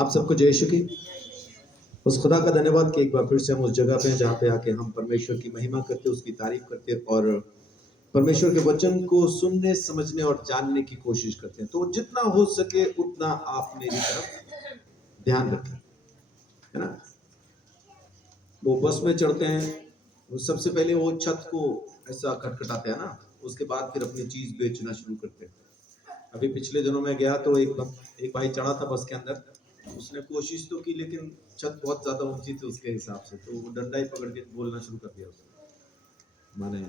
आप सबको जय यीशु की। उस खुदा का धन्यवाद कि एक बार फिर से हम उस जगह पे हैं जहाँ पे आके हम परमेश्वर की महिमा करते, उसकी तारीफ करते और परमेश्वर के वचन को सुनने, समझने और जानने की कोशिश करते हैं। तो जितना हो सके उतना आप मेरी तरफ ध्यान रखें, है ना। वो बस में चढ़ते हैं, वो सबसे पहले वो छत को ऐसा खटखटाते हैं ना, उसके बाद फिर अपनी चीज बेचना शुरू करते हैं। अभी पिछले दिनों में गया तो एक भाई चढ़ा था बस के अंदर, उसने कोशिश तो की लेकिन छत बहुत ज्यादा ऊंची थी उसके हिसाब से, तो वो डंडा ही पकड़ के बोलना शुरू कर दिया उसने, माने।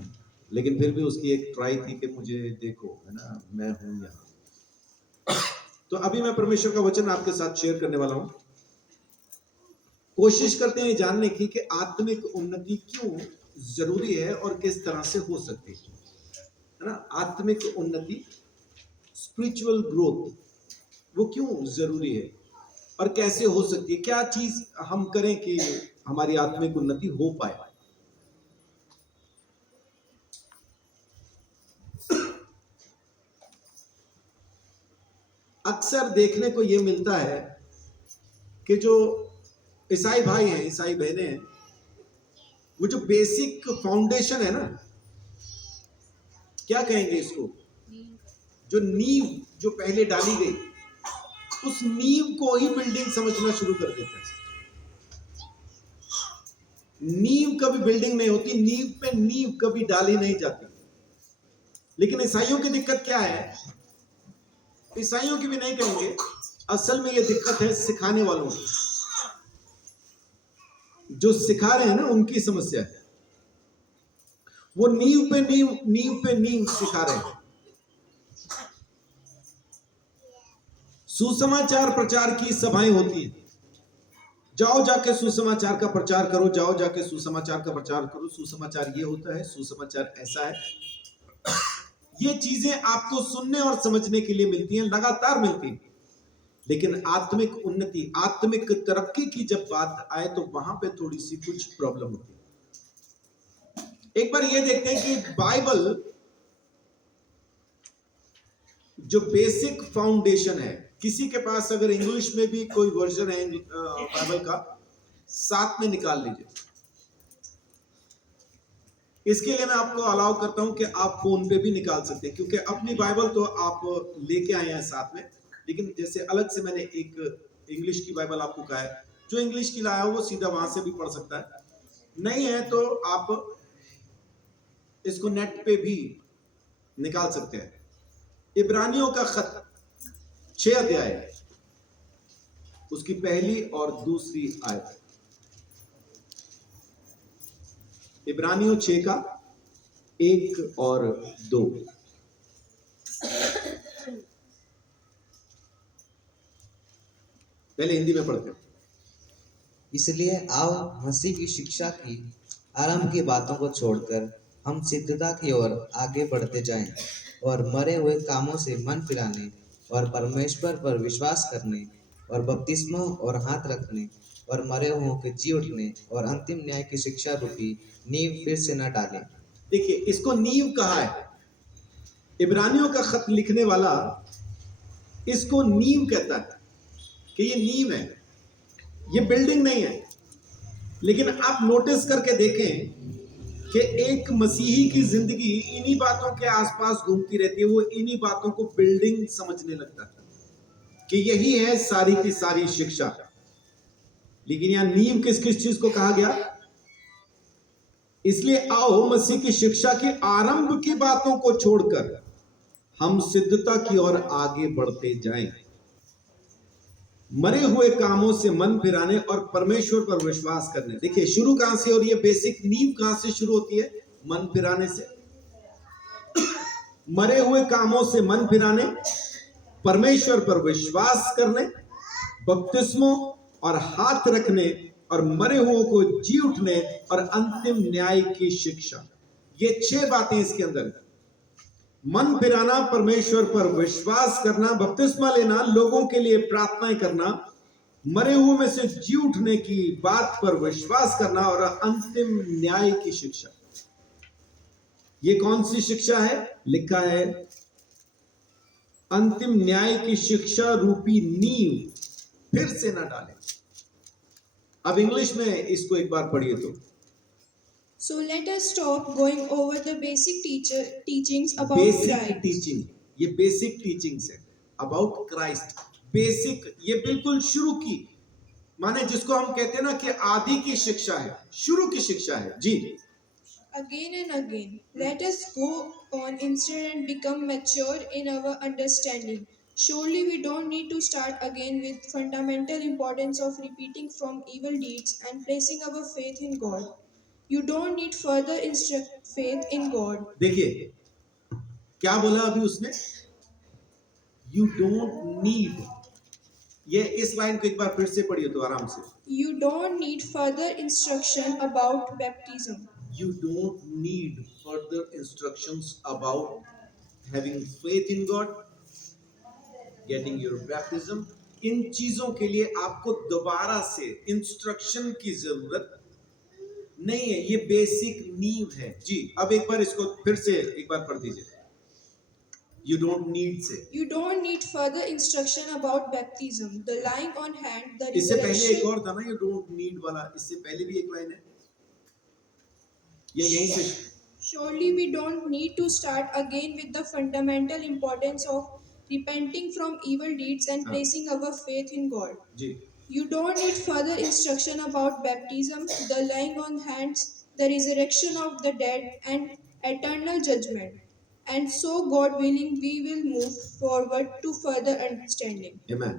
लेकिन फिर भी उसकी एक ट्राई थी कि मुझे देखो, है ना, मैं हूं यहाँ। तो अभी मैं परमेश्वर का वचन आपके साथ शेयर करने वाला हूं। कोशिश करते हैं जानने की कि आत्मिक उन्नति क्यों जरूरी है और किस तरह से हो सकती है ना। आत्मिक उन्नति, स्पिरिचुअल ग्रोथ, वो क्यों जरूरी है और कैसे हो सकती है, क्या चीज हम करें कि हमारी आत्मिक उन्नति हो पाए। अक्सर देखने को यह मिलता है कि जो ईसाई भाई हैं, ईसाई बहनें हैं, वो जो बेसिक फाउंडेशन है ना, क्या कहेंगे इसको, जो नींव जो पहले डाली गई, उस नींव को ही बिल्डिंग समझना शुरू कर देते हैं। नींव कभी बिल्डिंग नहीं होती, नींव पे नींव कभी डाली नहीं जाती। लेकिन ईसाइयों की दिक्कत क्या है, ईसाइयों की भी नहीं कहेंगे, असल में ये दिक्कत है सिखाने वालों की। जो सिखा रहे हैं ना, उनकी समस्या है। वो नींव पे नींव सिखा रहे हैं। सुसमाचार प्रचार की सभाएं होती हैं, जाओ जाके सुसमाचार का प्रचार करो, जाओ जाके सुसमाचार का प्रचार करो, सुसमाचार ये होता है, सुसमाचार ऐसा है। ये चीजें आपको सुनने और समझने के लिए मिलती हैं, लगातार मिलती हैं। लेकिन आत्मिक उन्नति, आत्मिक तरक्की की जब बात आए तो वहां पे थोड़ी सी कुछ प्रॉब्लम होती है। एक बार ये देखते हैं कि बाइबल जो बेसिक फाउंडेशन है, किसी के पास अगर इंग्लिश में भी कोई वर्जन है बाइबल का, साथ में निकाल लीजिए। इसके लिए मैं आपको अलाउ करता हूं कि आप फोन पे भी निकाल सकते हैं, क्योंकि अपनी बाइबल तो आप लेके आए हैं साथ में, लेकिन जैसे अलग से मैंने एक इंग्लिश की बाइबल आपको कहा है, जो इंग्लिश की लाया हो वो सीधा वहां से भी पढ़ सकता है। नहीं है तो आप इसको नेट पे भी निकाल सकते हैं। इब्रानियों का खत 6 अध्याय, उसकी पहली और दूसरी आयत। इब्रानियों 6 का 1 और 2। पहले हिंदी में पढ़ते हैं। इसलिए आओ मसीह की शिक्षा की आरंभ की बातों को छोड़कर हम सिद्धता की ओर आगे बढ़ते जाएं और मरे हुए कामों से मन फिराने और परमेश्वर पर विश्वास करने और बपतिस्मों और हाथ रखने और मरे हुओं के जी उठने और अंतिम न्याय की शिक्षा रूपी नींव फिर से न डालें। देखिए, इसको नींव कहा है। इब्रानियों का खत लिखने वाला इसको नींव कहता है कि ये नींव है, ये बिल्डिंग नहीं है। लेकिन आप नोटिस करके देखें कि एक मसीही की जिंदगी इन्हीं बातों के आसपास घूमती रहती है। वो इन्हीं बातों को बिल्डिंग समझने लगता है कि यही है सारी की सारी शिक्षा। लेकिन यहां नींव किस किस चीज को कहा गया। इसलिए आओ मसीह की शिक्षा के आरंभ की बातों को छोड़कर हम सिद्धता की ओर आगे बढ़ते जाएं, मरे हुए कामों से मन फिराने और परमेश्वर पर विश्वास करने। देखिए, शुरू कहां से हो रही है, बेसिक नींव कहां से शुरू होती है, मन फिराने से। मरे हुए कामों से मन फिराने, परमेश्वर पर विश्वास करने, बपतिस्मों और हाथ रखने और मरे हुओं को जी उठने और अंतिम न्याय की शिक्षा। ये 6 बातें इसके अंदर। मन फिराना, परमेश्वर पर विश्वास करना, बपतिस्मा लेना, लोगों के लिए प्रार्थनाएं करना, मरे हुए में से जी उठने की बात पर विश्वास करना और अंतिम न्याय की शिक्षा। ये कौन सी शिक्षा है? लिखा है अंतिम न्याय की शिक्षा रूपी नींव फिर से ना डालें। अब इंग्लिश में इसको एक बार पढ़िए तो। So let us stop going over the basic teachings about basic Christ. Teaching, ये बेसिक टीचिंग्स है अबाउट क्राइस्ट। बेसिक, ये बिल्कुल शुरू की, माने जिसको हम कहते हैं ना कि आदि की शिक्षा है, शुरू की शिक्षा है जी। Again and again, let us go on instead and become mature in our understanding. Surely we don't need to start again with fundamental importance of repeating from evil deeds and placing our faith in God. You don't need further faith in God. देखिए क्या बोला अभी उसने, you don't need, ये इस line को एक बार फिर से पढ़िए तो आराम से। You don't need further instruction about baptism. You don't need further instructions about having faith in God, getting your baptism. इन चीजों के लिए आपको दोबारा से इंस्ट्रक्शन की जरूरत नहीं है, ये बेसिक नींव है जी। अब एक बार इसको फिर से एक बार पढ़ दीजिए। You don't need से, You don't need further instruction about baptism, the laying on hand, the इससे पहले एक resurrection. और था ना, you don't need वाला, इससे पहले भी एक लाइन है, ये यहीं से। Surely we don't need to start again with the fundamental importance of repenting from evil deeds and placing our faith in God. जी You don't need further instruction about baptism, the laying on hands, the resurrection of the dead, and eternal judgment. And so, God willing, we will move forward to further understanding. Amen.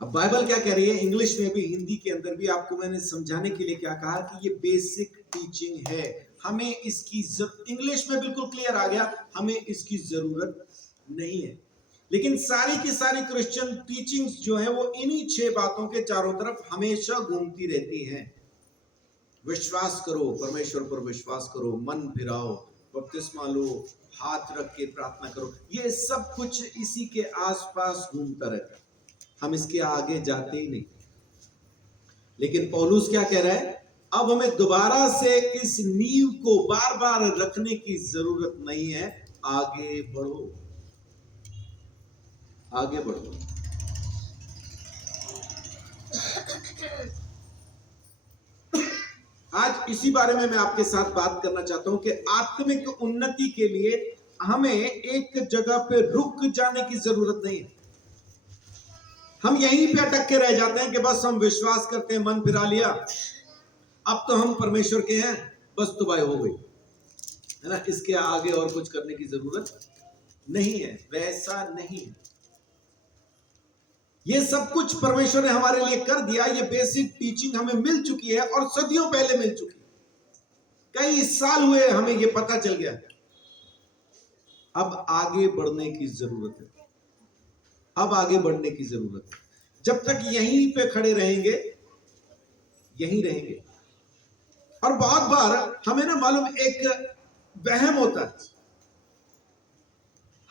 अब Bible क्या कह रही है, English में भी हिंदी के अंदर भी आपको मैंने समझाने के लिए क्या कहा कि ये बेसिक टीचिंग है, हमें इसकी इंग्लिश में बिल्कुल क्लियर आ गया, हमें इसकी जरूरत नहीं है। लेकिन सारी की सारी क्रिश्चियन टीचिंग्स जो है वो इन्हीं 6 बातों के चारों तरफ हमेशा घूमती रहती हैं। विश्वास करो, परमेश्वर पर विश्वास करो, मन फिराओ, बपतिस्मा लो, हाथ रख के प्रार्थना करो, ये सब कुछ इसी के आसपास घूमता रहता है, हम इसके आगे जाते ही नहीं। लेकिन पौलुस क्या कह रहा है, अब हमें दोबारा से इस नींव को बार बार रखने की जरूरत नहीं है, आगे बढ़ो, आगे बढ़ो। आज इसी बारे में मैं आपके साथ बात करना चाहता हूं कि आत्मिक उन्नति के लिए हमें एक जगह पे रुक जाने की जरूरत नहीं है। हम यहीं पे अटक के रह जाते हैं कि बस हम विश्वास करते हैं, मन फिरा लिया, अब तो हम परमेश्वर के हैं, बस दुबाई हो गई, है ना, इसके आगे और कुछ करने की जरूरत नहीं है। वैसा नहीं है, ये सब कुछ परमेश्वर ने हमारे लिए कर दिया, ये बेसिक टीचिंग हमें मिल चुकी है और सदियों पहले मिल चुकी, कई साल हुए हमें ये पता चल गया। अब आगे बढ़ने की जरूरत है, अब आगे बढ़ने की जरूरत है। जब तक यहीं पे खड़े रहेंगे, यहीं रहेंगे। और बहुत बार हमें ना मालूम एक वहम होता है,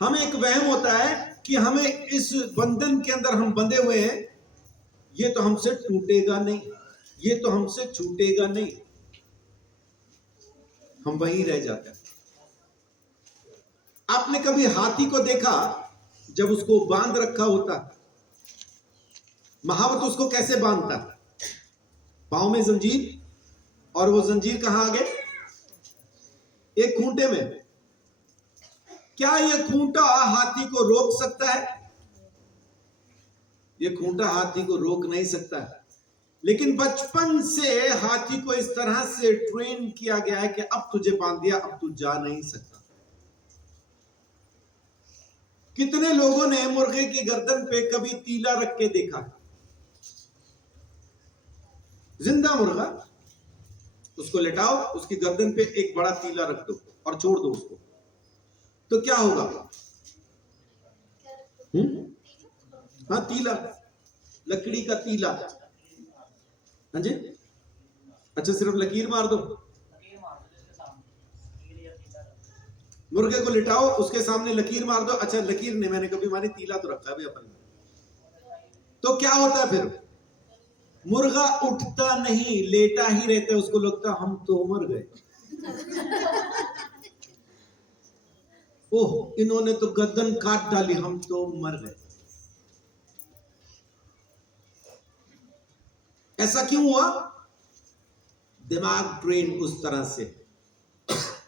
हमें एक वहम होता है कि हमें इस बंधन के अंदर हम बंधे हुए हैं, ये तो हमसे टूटेगा नहीं, ये तो हमसे छूटेगा नहीं, हम वहीं रह जाते हैं। आपने कभी हाथी को देखा जब उसको बांध रखा होता, महावत उसको कैसे बांधता, पांव में जंजीर, और वो जंजीर कहां आगे, एक खूंटे में। क्या ये खूंटा हाथी को रोक सकता है? ये खूंटा हाथी को रोक नहीं सकता है, लेकिन बचपन से हाथी को इस तरह से ट्रेन किया गया है कि अब तुझे बांध दिया, अब तू जा नहीं सकता। कितने लोगों ने मुर्गे की गर्दन पे कभी तीला रख के देखा, जिंदा मुर्गा, उसको लेटाओ, उसकी गर्दन पे एक बड़ा तीला रख दो और छोड़ दो उसको, तो क्या होगा? हाँ, तीला, लकड़ी का तीला। हाँ जी, अच्छा, सिर्फ लकीर मार दो, मुर्गे को लिटाओ, उसके सामने लकीर मार दो। अच्छा, लकीर नहीं मैंने कभी मारी, तीला तो रखा है अपन, तो क्या होता है फिर? मुर्गा उठता नहीं, लेटा ही रहता है, उसको लगता हम तो मर गए, ओह इन्होंने तो गर्दन काट डाली, हम तो मर गए। ऐसा क्यों हुआ? दिमाग ट्रेन उस तरह से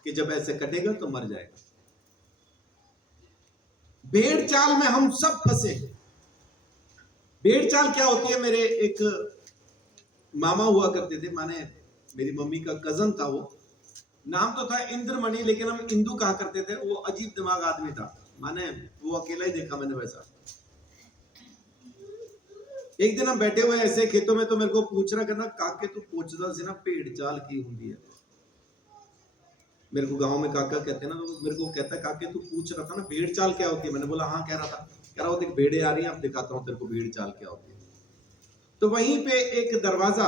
कि जब ऐसे कटेगा तो मर जाएगा। भेड़ चाल में हम सब फंसे। भेड़ चाल क्या होती है? मेरे एक मामा हुआ करते थे, माने मेरी मम्मी का कजन था, वो नाम तो था इंद्रमणि, लेकिन हम इंदू कहा करते थे। वो अजीब दिमाग आदमी था, माने वो अकेला ही देखा मैंने वैसा। एक दिन हम बैठे हुए ऐसे खेतों में, तो मेरे को पूछ रहा, कहना काके तू पूछता सी ना भेड़ चाल की होती है। मेरे को गांव में काका कहते हैं ना, तो मेरे को कहता है काके तू पूछ रहा था ना भेड़ चाल क्या होती है। मैंने बोला हाँ, कह रहा था। कह रहा वो देख भेड़े आ रही हैं, अब दिखाता हूँ तेरे को भेड़ चाल क्या होती है। तो वहीं पे एक दरवाजा,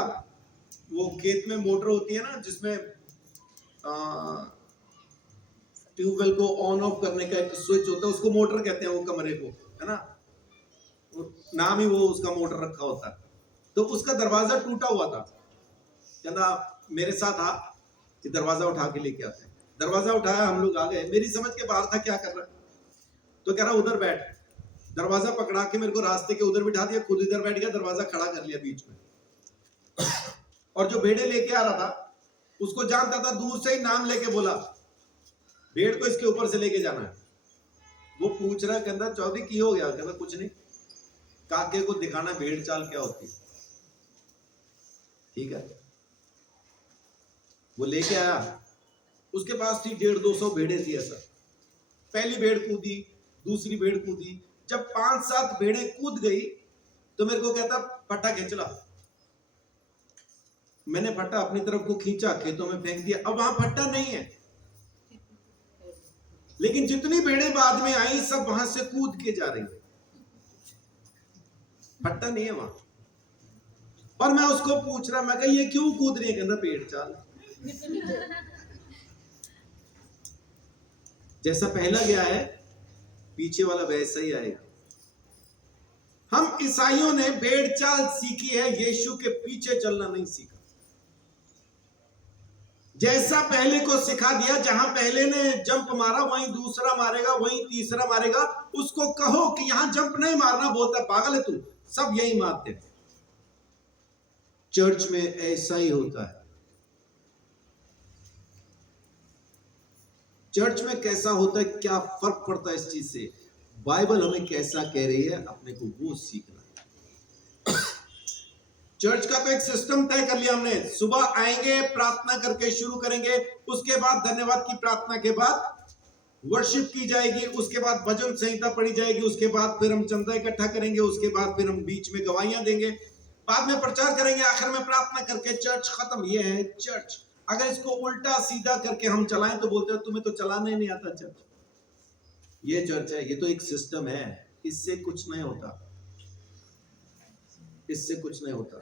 वो खेत में मोटर होती है ना जिसमें ट्यूबवेल को ऑन ऑफ करने का एक स्विच होता है, उसको मोटर कहते हैं, वो कमरे को, है ना, नाम ही वो उसका मोटर रखा होता है। तो उसका दरवाजा टूटा हुआ था। कहना मेरे साथ आ कि दरवाजा उठा के लेके आते हैं। दरवाजा उठाया, हम लोग आ गए। मेरी समझ के बाहर था क्या कर रहा है, तो कह रहा उधर बैठ। दरवाजा पकड़ा के मेरे को रास्ते के उधर बिठा दिया, खुद इधर बैठ गया, दरवाजा खड़ा कर लिया बीच में। और जो भेड़े लेके आ रहा था उसको जानता था, दूर से ही नाम लेके बोला भेड़ को इसके ऊपर से लेके जाना है। वो पूछ रहा, कहता चौधरी की हो गया? कहता कुछ नहीं, काके को दिखाना भेड़ चाल क्या होती है। ठीक है, वो लेके आया। उसके पास थी 150-200 भेड़े थी ऐसा। पहली भेड़ कूदी, दूसरी भेड़ कूदी। जब 5-7 भेड़े कूद गई तो मेरे को कहता फट्टा खींच ला। मैंने फट्टा अपनी तरफ को खींचा, खेतों में फेंक दिया। अब वहां फट्टा नहीं है, लेकिन जितनी भेड़े बाद में आई सब वहां से कूद के जा रही है। फट्टा नहीं है वहां। और मैं उसको पूछ रहा, मैं कहा ये क्यों कूद रही है? कहता भेड़ चाल। जैसा पहला गया है पीछे वाला वैसा ही आएगा। हम ईसाइयों ने भेड़ चाल सीखी है, यीशु के पीछे चलना नहीं सीखा। जैसा पहले को सिखा दिया, जहां पहले ने जंप मारा वहीं दूसरा मारेगा, वहीं तीसरा मारेगा। उसको कहो कि यहां जंप नहीं मारना, बोलता पागल है तू, सब यही मारते हैं। चर्च में ऐसा ही होता है। चर्च में कैसा होता है, क्या फर्क पड़ता है इस चीज से? बाइबल हमें कैसा कह रही है, अपने को वो सीखना है। चर्च का तो एक सिस्टम तय कर लिया हमने। सुबह आएंगे, प्रार्थना करके शुरू करेंगे, उसके बाद धन्यवाद की प्रार्थना के बाद वर्शिप की जाएगी, उसके बाद भजन संहिता पढ़ी जाएगी, उसके बाद फिर हम चंदा इकट्ठा करेंगे, उसके बाद फिर हम बीच में गवाहियां देंगे, बाद में प्रचार करेंगे, आखिर में प्रार्थना करके चर्च खत्म। ये है चर्च। अगर इसको उल्टा सीधा करके हम चलाएं तो बोलते हैं तुम्हें तो चलाना ही नहीं आता चर्च। ये चर्च है, ये तो एक सिस्टम है, इससे कुछ नहीं होता, इससे कुछ नहीं होता।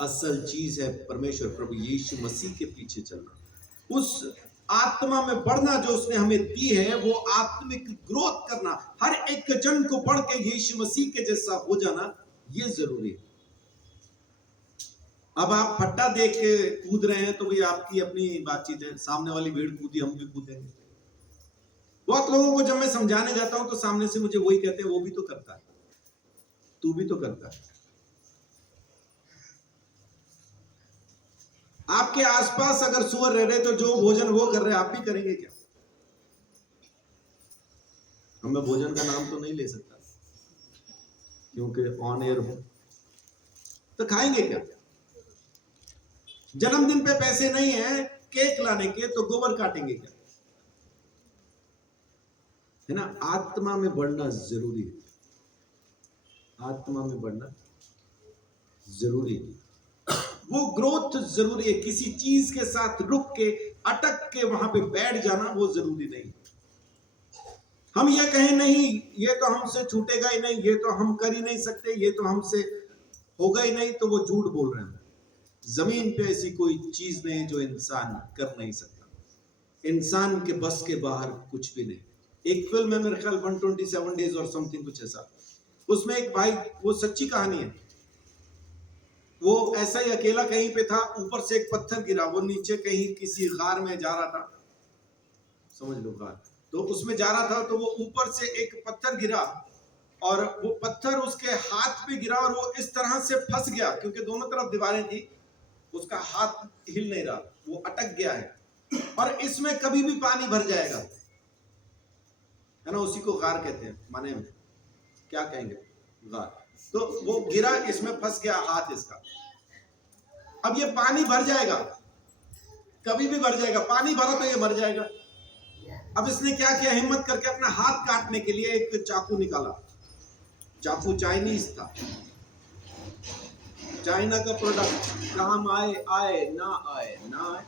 असल चीज है परमेश्वर प्रभु यीशु मसीह के पीछे चलना, उस आत्मा में बढ़ना जो उसने हमें दी है, वो आत्मिक ग्रोथ करना, हर एक जन को बढ़ के यीशु मसीह के जैसा हो जाना, ये जरूरी है। अब आप फट्टा देख के कूद रहे हैं तो भी आपकी अपनी बातचीत है, सामने वाली भीड़ कूदी हम भी कूदेंगे। बहुत लोगों को जब मैं समझाने जाता हूं तो सामने से मुझे वही कहते हैं, वो भी तो करता है, तू भी तो करता है। आपके आसपास अगर सुअर रह रहे तो जो भोजन वो कर रहे आप भी करेंगे क्या? हम मैं भोजन का नाम तो नहीं ले सकता क्योंकि ऑन एयर हूं, तो खाएंगे क्या? जन्मदिन पे पैसे नहीं है केक लाने के, तो गोबर काटेंगे क्या? है ना? आत्मा में बढ़ना जरूरी है, आत्मा में बढ़ना जरूरी है, वो ग्रोथ जरूरी है। किसी चीज के साथ रुक के अटक के वहां पे बैठ जाना वो जरूरी नहीं। हम ये कहें नहीं ये तो हमसे छूटेगा ही नहीं, ये तो हम कर ही नहीं सकते, ये तो हमसे होगा ही नहीं, तो वो झूठ बोल रहे हैं। जमीन पे ऐसी कोई चीज नहीं जो इंसान कर नहीं सकता, इंसान के बस के बाहर कुछ भी नहीं। एक फिल्म है मेरे ख्याल 127 डेज और समथिंग कुछ ऐसा, उसमें एक भाई, वो सच्ची कहानी है, वो ऐसा ही अकेला कहीं पे था, ऊपर से एक पत्थर गिरा, वो नीचे कहीं किसी गार में जा रहा था, समझ लो गार, तो उसमें जा रहा था, तो वो ऊपर से एक पत्थर गिरा और वो पत्थर उसके हाथ पे गिरा और वो इस तरह से फंस गया, क्योंकि दोनों तरफ दीवारें थी, उसका हाथ हिल नहीं रहा, वो अटक गया है। और इसमें कभी भी पानी भर जाएगा, है ना, उसी को गार कहते हैं, माने क्या कहेंगे, गार। तो वो गिरा, इसमें फंस गया हाथ इसका। अब ये पानी भर जाएगा, कभी भी भर जाएगा, पानी भरा तो ये मर जाएगा। अब इसने क्या किया, हिम्मत करके अपना हाथ काटने के लिए एक चाकू निकाला। चाकू चाइनीज था, चाइना का प्रोडक्ट, काम आए आए, ना आए ना आए।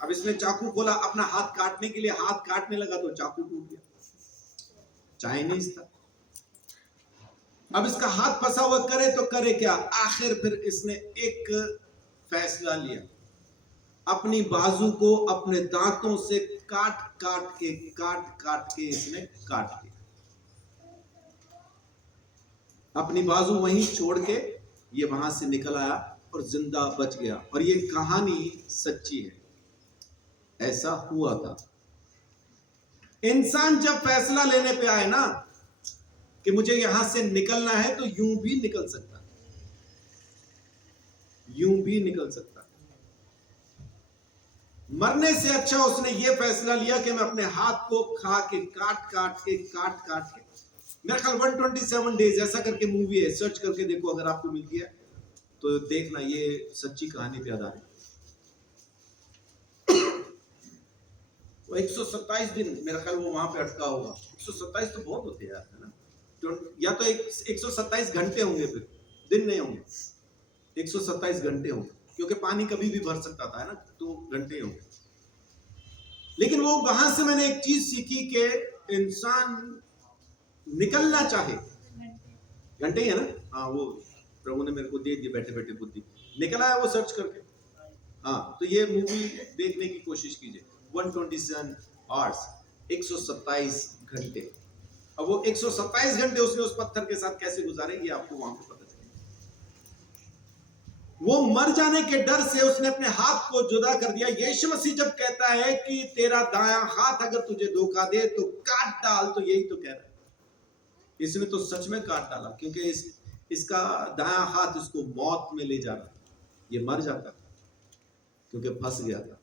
अब इसने चाकू खोला अपना हाथ काटने के लिए, हाथ काटने लगा तो चाकू टूट गया, चाइनीज था। अब इसका हाथ फंसा हुआ, करे तो करे क्या, आखिर फिर इसने एक फैसला लिया, अपनी बाजू को अपने दांतों से काट काट के इसने काट दिया, अपनी बाजू वहीं छोड़ के ये वहां से निकल आया और जिंदा बच गया। और ये कहानी सच्ची है, ऐसा हुआ था। इंसान जब फैसला लेने पे आए ना कि मुझे यहां से निकलना है, तो यूं भी निकल सकता है, यूं भी निकल सकता है। मरने से अच्छा उसने ये फैसला लिया कि मैं अपने हाथ को खा के काट के, मेरा ख्याल 127 डेज ऐसा करके मूवी है, सर्च करके देखो अगर आपको मिलती है तो देखना, ये सच्ची कहानी पे आधारित है। 127 दिन मेरा ख्याल वो वहां पे अटका होगा। 127 तो बहुत होते हैं यार, है ना, या तो 127 घंटे होंगे, फिर दिन नहीं होंगे, 127 घंटे होंगे, क्योंकि पानी कभी भी भर सकता था, है ना, तो घंटे होंगे। लेकिन वो वहां से मैंने एक चीज सीखी कि इंसान निकलना चाहे, घंटे ही है ना, हाँ, वो प्रभु ने मेरे को दे दिया बैठे बैठे बुद्धि, निकला है वो सर्च करके। हाँ, तो ये मूवी देखने की कोशिश कीजिए, 127 आवर्स, 127 घंटे। अब वो 127 घंटे उसने उस पत्थर के साथ कैसे गुजारे, ये आपको वहां पे पता चलेगा। वो मर जाने के डर से उसने अपने हाथ को जुदा कर दिया। यीशु मसीह जब कहता है कि तेरा दायां हाथ अगर तुझे धोखा दे तो काट डाल, तो यही तो कह रहा है। इसने तो सच में काट डाला, क्योंकि इसका दायां हाथ इसको मौत में ले जा रहा, ये मर जाता क्योंकि फंस गया था।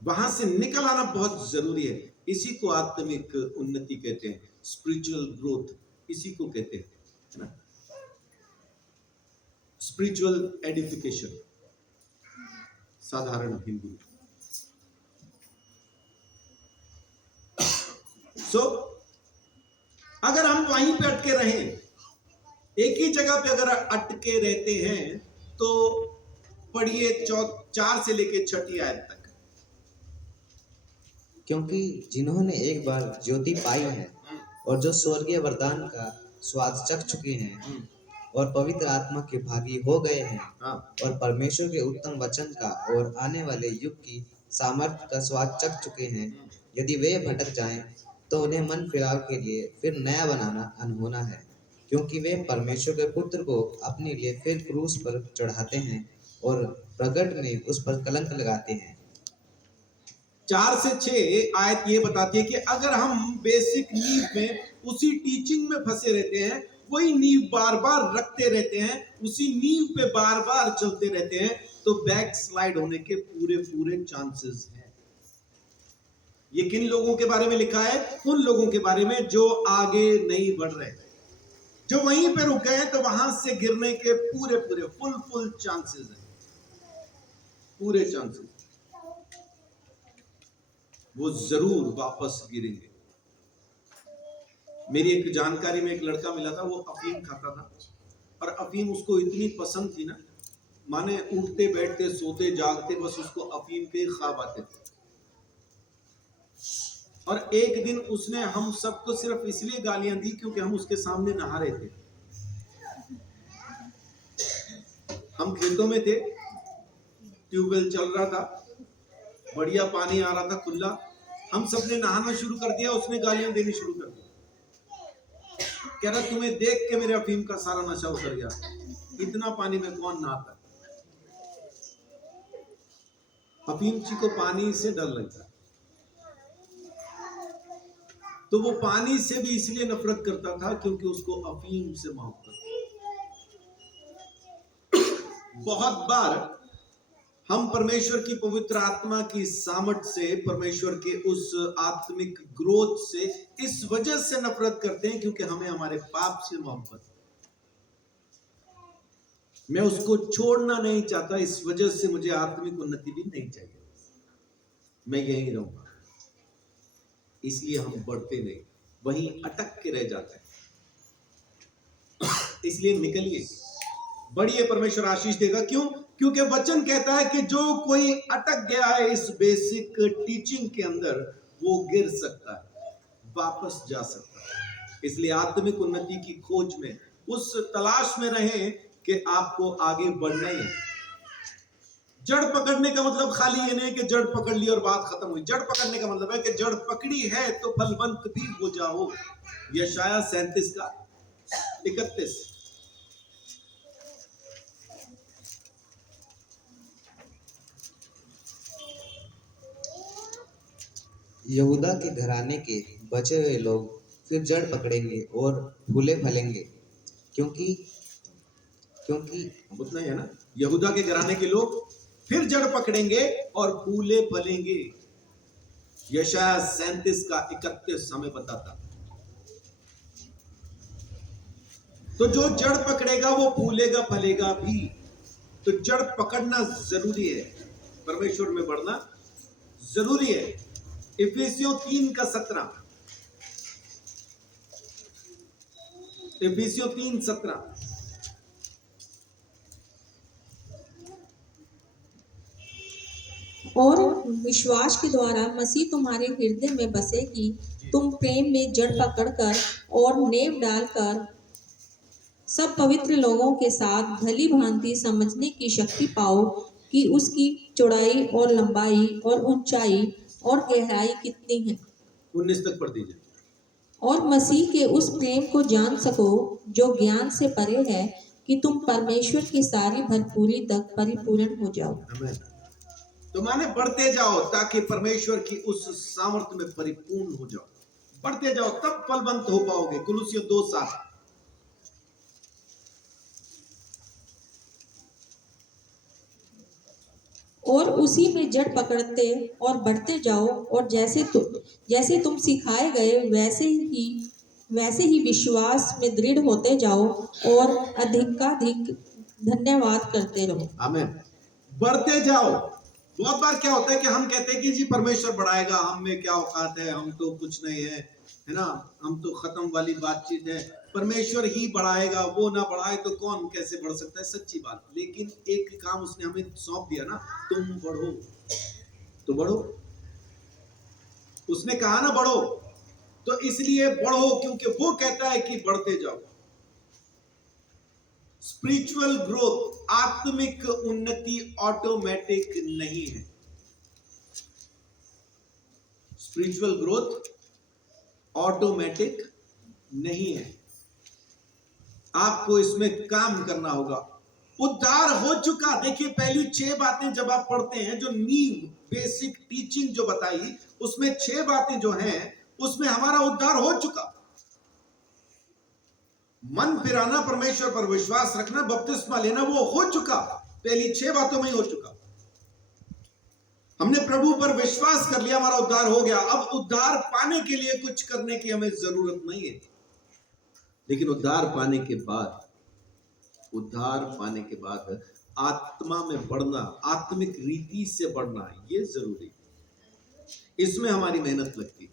वहां से निकल आना बहुत जरूरी है। इसी को आत्मिक उन्नति कहते हैं, स्पिरिचुअल ग्रोथ इसी को कहते हैं, है ना, स्पिरिचुअल एडिफिकेशन, साधारण हिंदी। अगर हम वहीं पे अटके रहें, एक ही जगह पे अगर अटके रहते हैं, तो पढ़िए 4 से लेके 6 आयत तक। क्योंकि जिन्होंने एक बार ज्योति पाई है और जो स्वर्गीय वरदान का स्वाद चख चुके हैं और पवित्र आत्मा के भागी हो गए हैं और परमेश्वर के उत्तम वचन का और आने वाले युग की सामर्थ्य का स्वाद चख चुके हैं, यदि वे भटक जाएं तो उन्हें मन फिराव के लिए फिर नया बनाना अनहोना है, क्योंकि वे परमेश्वर के पुत्र को अपने लिए फिर क्रूस पर चढ़ाते हैं और प्रगट में उस पर कलंक लगाते हैं। 4 से 6 आयत ये बताती है कि अगर हम बेसिक नींव में उसी टीचिंग में फंसे रहते हैं, वही नींव बार बार रखते रहते हैं, उसी नींव पे बार बार चलते रहते हैं, तो बैक स्लाइड होने के पूरे चांसेस हैं। ये किन लोगों के बारे में लिखा है? उन लोगों के बारे में जो आगे नहीं बढ़ रहे, जो वहीं पे रुक गए, तो वहां से गिरने के पूरे फुल चांसेस हैं, पूरे चांसेस, वो जरूर वापस गिरेंगे। मेरी एक जानकारी में एक लड़का मिला था, वो अफीम खाता था, और अफीम उसको इतनी पसंद थी ना, माने उठते बैठते सोते जागते बस उसको अफीम के ख्वाब आते थे। और एक दिन उसने हम सबको सिर्फ इसलिए गालियां दी क्योंकि हम उसके सामने नहा रहे थे। हम खेतों में थे, ट्यूबवेल चल रहा था, बढ़िया पानी आ रहा था खुला, हम सबने नहाना शुरू कर दिया, उसने गालियां देनी शुरू कर दी। कह रहा तुम्हें देख के मेरे अफीम का सारा नशा उतर गया, इतना पानी में कौन नहाता। अफीम जी को पानी से डर लगता। तो वो पानी से भी इसलिए नफरत करता था क्योंकि उसको अफीम से मोहब्बत। बहुत बार हम परमेश्वर की पवित्र आत्मा की सामर्थ से, परमेश्वर के उस आत्मिक ग्रोथ से इस वजह से नफरत करते हैं क्योंकि हमें हमारे पाप से मोहब्बत। मैं उसको छोड़ना नहीं चाहता, इस वजह से मुझे आत्मिक उन्नति भी नहीं चाहिए, मैं यहीं रहूंगा। इसलिए हम बढ़ते नहीं, वहीं अटक के रह जाते हैं। इसलिए निकलिए, बढ़िए, परमेश्वर आशीष देगा। क्यों? क्योंकि वचन कहता है कि जो कोई अटक गया है इस बेसिक टीचिंग के अंदर, वो गिर सकता है, वापस जा सकता है। इसलिए आत्मिक उन्नति की खोज में, उस तलाश में रहें कि आपको आगे बढ़ना ही है। जड़ पकड़ने का मतलब खाली ये नहीं कि जड़ पकड़ ली और बात खत्म हुई। जड़ पकड़ने का मतलब है कि जड़ पकड़ी है तो फलवंत भी हो जाओ। यशाया 37:31। यहूदा के घराने के बचे हुए लोग फिर जड़ पकड़ेंगे और फूले फलेंगे, क्योंकि क्योंकि उतना ही है ना। यहूदा के घराने के लोग फिर जड़ पकड़ेंगे और फूले फलेंगे। यशाया 37:31 हमें बताता। तो जो जड़ पकड़ेगा वो फूलेगा फलेगा भी। तो जड़ पकड़ना जरूरी है, परमेश्वर में बढ़ना जरूरी है। इफिसियों 3:17। इफिसियों 3:17। और विश्वास के द्वारा मसीह तुम्हारे हृदय में बसेगी, तुम प्रेम में जड़ पकड़कर और नेव डालकर सब पवित्र लोगों के साथ भली भांति समझने की शक्ति पाओ कि उसकी चौड़ाई और लंबाई और ऊंचाई और गहराई कितनी है, 19 तक पढ़ दीजिए। और मसीह के उस प्रेम को जान सको जो ज्ञान से परे है, कि तुम परमेश्वर की सारी भरपूरी तक परिपूर्ण हो जाओ। आमीन। तो माने बढ़ते जाओ ताकि परमेश्वर की उस सामर्थ्य में परिपूर्ण हो जाओ। बढ़ते जाओ तब फलवंत हो पाओगे। कुलुसियों 2:7। और उसी में जड़ पकड़ते और बढ़ते जाओ, और जैसे तुम सिखाए गए वैसे ही विश्वास में दृढ़ होते जाओ और अधिकाधिक धन्यवाद करते रहो। आमीन। बढ़ते जाओ। बहुत बार क्या होता है कि हम कहते हैं कि जी परमेश्वर बढ़ाएगा, हम में क्या औकात है, हम तो कुछ नहीं है, है ना, हम तो खत्म वाली बातचीत है, परमेश्वर ही बढ़ाएगा, वो ना बढ़ाए तो कौन कैसे बढ़ सकता है। सच्ची बात। लेकिन एक काम उसने हमें सौंप दिया ना, तुम बढ़ो तो बढ़ो। उसने कहा ना बढ़ो, तो इसलिए बढ़ो क्योंकि वो कहता है कि बढ़ते जाओ। स्पिरिचुअल ग्रोथ, आत्मिक उन्नति ऑटोमेटिक नहीं है। स्पिरिचुअल ग्रोथ ऑटोमेटिक नहीं है, आपको इसमें काम करना होगा। उद्धार हो चुका। देखिए पहली 6 बातें जब आप पढ़ते हैं, जो नींव बेसिक टीचिंग जो बताई, उसमें 6 बातें जो हैं उसमें हमारा उद्धार हो चुका। मन फिराना, परमेश्वर पर विश्वास रखना, बपतिस्मा लेना, वो हो चुका। पहली 6 बातों में ही हो चुका। हमने प्रभु पर विश्वास कर लिया, हमारा उद्धार हो गया। अब उद्धार पाने के लिए कुछ करने की हमें जरूरत नहीं है। लेकिन उद्धार पाने के बाद आत्मा में बढ़ना, आत्मिक रीति से बढ़ना, ये जरूरी है। इसमें हमारी मेहनत लगती है।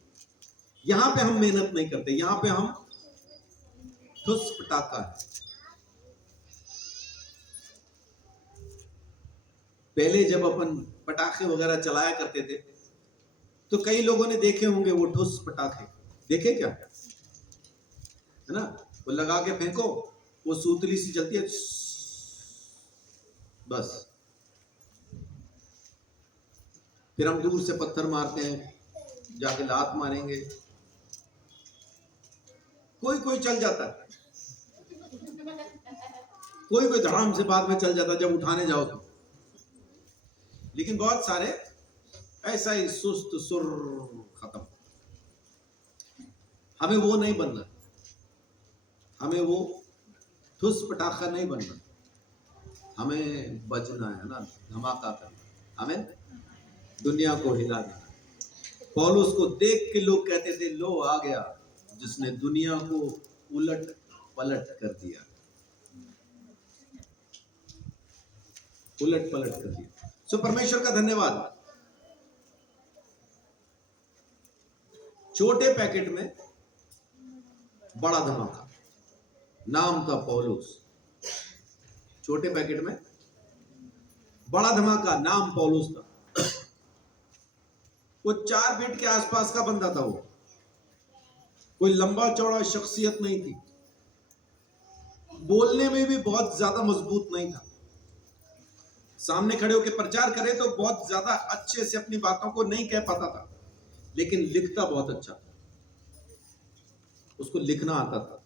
यहां पे हम मेहनत नहीं करते, यहां पे हम ठुस पटाखा है। पहले जब अपन पटाखे वगैरह चलाया करते थे तो कई लोगों ने देखे होंगे वो ठुस पटाखे। देखे क्या? है ना, वो लगा के फेंको, वो सूतली सी चलती है, बस। फिर हम दूर से पत्थर मारते हैं, जाके लात मारेंगे। कोई चल जाता है, कोई धड़ाम से बाद में चल जाता जब उठाने जाओ तो। लेकिन बहुत सारे ऐसा ही सुस्त सुर खत्म। हमें वो नहीं बनना, हमें वो ठुस पटाखा नहीं बनना, हमें बजना है ना, धमाका करना, हमें दुनिया को हिला देना। पौलुस को देख के लोग कहते थे, लो आ गया जिसने दुनिया को उलट पलट कर दिया, उलट पलट कर दिया। सो परमेश्वर का धन्यवाद। छोटे पैकेट में बड़ा धमाका, नाम था पौलुस। छोटे पैकेट में बड़ा धमाका, नाम पौलुस था। वो 4 फीट के आसपास का बंदा था, वो कोई लंबा चौड़ा शख्सियत नहीं थी, बोलने में भी बहुत ज्यादा मजबूत नहीं था। सामने खड़े होकर प्रचार करे तो बहुत ज्यादा अच्छे से अपनी बातों को नहीं कह पाता था, लेकिन लिखता बहुत अच्छा था। उसको लिखना आता था,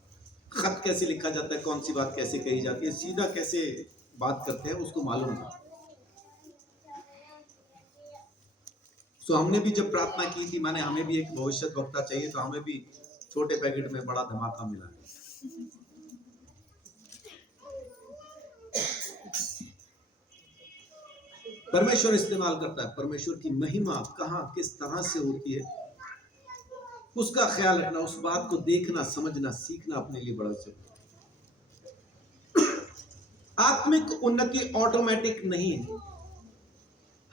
खत कैसे लिखा जाता है, कौन सी बात कैसे कही जाती है, सीधा कैसे बात करते हैं, उसको मालूम था। सो हमने भी जब प्रार्थना की थी, माने हमें भी एक भविष्य वक्ता चाहिए, तो हमें भी छोटे पैकेट में बड़ा धमाका मिला है। परमेश्वर इस्तेमाल करता है। परमेश्वर की महिमा कहां किस तरह से होती है, उसका ख्याल रखना, उस बात को देखना, समझना, सीखना अपने लिए बड़ा जरूरी है। आत्मिक उन्नति ऑटोमेटिक नहीं है।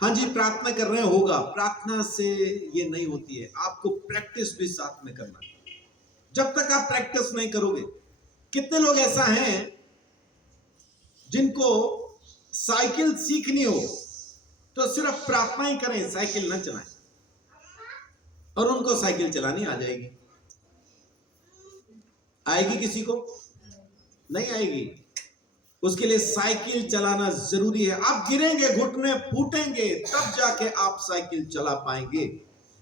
हाँ जी, प्रार्थना कर रहे होगा, प्रार्थना से ये नहीं होती है, आपको प्रैक्टिस भी साथ में करना है। जब तक आप प्रैक्टिस नहीं करोगे, कितने लोग ऐसा हैं जिनको साइकिल सीखनी हो तो सिर्फ प्रार्थना ही करें, साइकिल न चलाएं, और उनको साइकिल चलानी आ जाएगी। आएगी किसी को? नहीं आएगी। उसके लिए साइकिल चलाना जरूरी है। आप गिरेंगे, घुटने फूटेंगे, तब जाके आप साइकिल चला पाएंगे।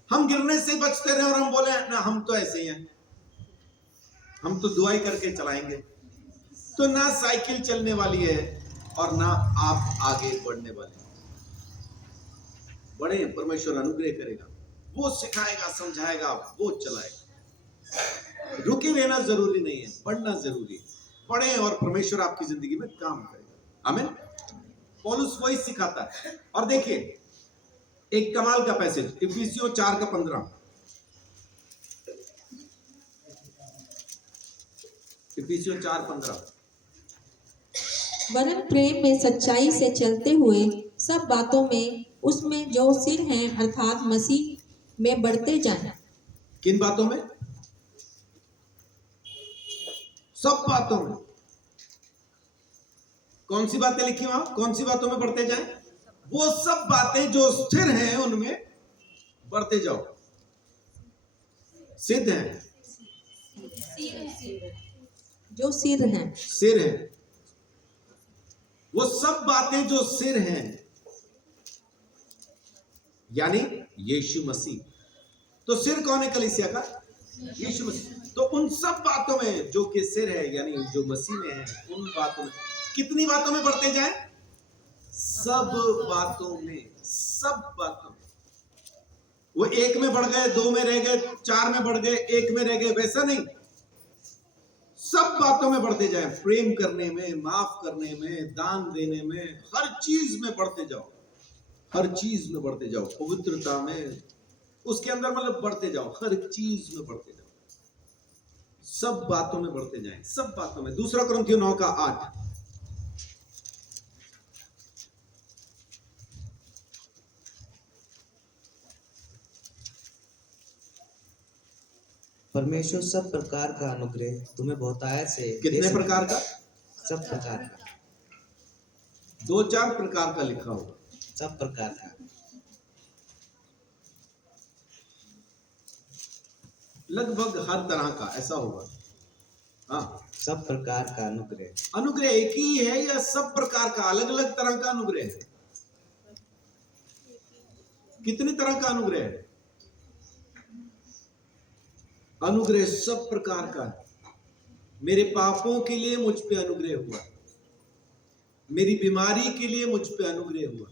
हम गिरने से बचते रहे और हम बोले ना हम तो ऐसे ही हैं, हम तो दुआई करके चलाएंगे, तो ना साइकिल चलने वाली है और ना आप आगे बढ़ने वाले हैं। बड़े परमेश्वर अनुग्रह करेगा, वो सिखाएगा, समझाएगा, वो चलाएगा। रुके रहना जरूरी नहीं है, बढ़ना जरूरी है। पढ़े और परमेश्वर आपकी जिंदगी में काम करेगा। आमीन। पौलुस वही सिखाता है। और देखिए एक कमाल का पैसेज, इफिसियों 4:15। इफिसियों 4:15। वरन प्रेम में सच्चाई से चलते हुए सब बातों में उसमें जो सिर हैं अर्थात मसीह में बढ़ते जाएं। किन बातों में? सब बातों में। कौन सी बातें लिखी वहां? कौन सी बातों में बढ़ते जाएं? वो सब बातें जो स्थिर हैं उनमें बढ़ते जाओ। सिद्ध हैं, जो सिर हैं, सिर हैं, वो सब बातें जो सिर हैं, यानी यीशु मसीह। तो सिर कौन है कलीसिया का? यीशु मसीह। तो उन सब बातों में जो कि सिर है, यानी जो मसीह में है, उन बातों में कितनी बातों में बढ़ते जाएं? सब बातों में, सब बातों में। वो 1 में बढ़ गए, 2 में रह गए, 4 में बढ़ गए, 1 में रह गए, वैसा नहीं। सब बातों में बढ़ते जाएं। प्रेम करने में, माफ करने में, दान देने में, हर चीज में बढ़ते जाओ, हर चीज में बढ़ते जाओ। पवित्रता में, उसके अंदर मतलब बढ़ते जाओ, हर चीज में बढ़ते जाओ, सब बातों में बढ़ते जाएं, सब बातों में। 2 कुरिन्थियों 9:8। परमेश्वर सब प्रकार का अनुग्रह तुम्हें बहुतायत से कितने प्रकार का? सब प्रकार का, 2-4 प्रकार का लिखा हुआ। सब प्रकार का, लगभग हर तरह का ऐसा होगा। हाँ, सब प्रकार का अनुग्रह। अनुग्रह एक ही है या सब प्रकार का? अलग अलग तरह का अनुग्रह है। कितने तरह का अनुग्रह है? अनुग्रह सब प्रकार का है। मेरे पापों के लिए मुझ पे अनुग्रह हुआ, मेरी बीमारी के लिए मुझ पे अनुग्रह हुआ,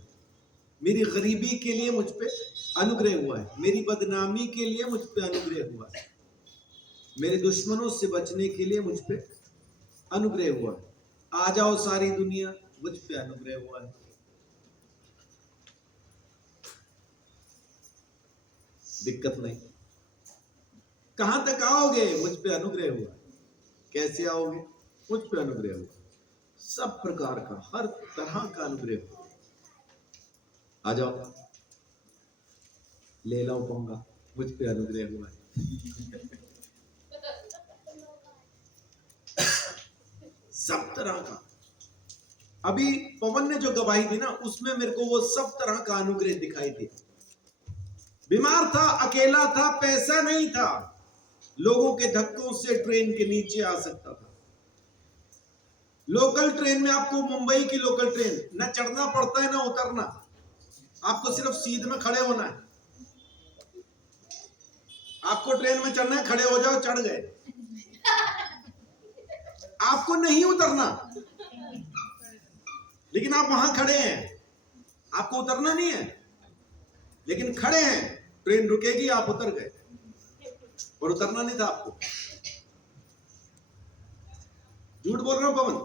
मेरी गरीबी के लिए मुझ पे अनुग्रह हुआ है, मेरी बदनामी के लिए मुझ पे अनुग्रह हुआ है। मेरे दुश्मनों से बचने के लिए मुझ पे अनुग्रह हुआ है। आ जाओ सारी दुनिया, मुझ पे अनुग्रह हुआ है। दिक्कत नहीं। कहां तक आओगे? मुझ पे अनुग्रह हुआ है। कैसे आओगे? मुझ पे अनुग्रह हुआ। सब प्रकार का, हर तरह का अनुग्रह हुआ। आ जाओ, ले लो पाऊंगा, मुझ पे अनुग्रह हुआ है। सब तरह का। अभी पवन ने जो गवाही दी ना, उसमें मेरे को वो सब तरह का अनुग्रह दिखाई दिया। बीमार था, अकेला था, पैसा नहीं था, लोगों के धक्कों से ट्रेन के नीचे आ सकता था। लोकल ट्रेन में, आपको मुंबई की लोकल ट्रेन, ना चढ़ना पड़ता है ना उतरना, आपको सिर्फ सीट में खड़े होना है। आपको ट्रेन में चढ़ना है, खड़े हो जाओ, चढ़ गए। आपको नहीं उतरना, लेकिन आप वहां खड़े हैं। आपको उतरना नहीं है, लेकिन खड़े हैं। ट्रेन रुकेगी, आप उतर गए, और उतरना नहीं था आपको। झूठ बोल रहा हूं पवन?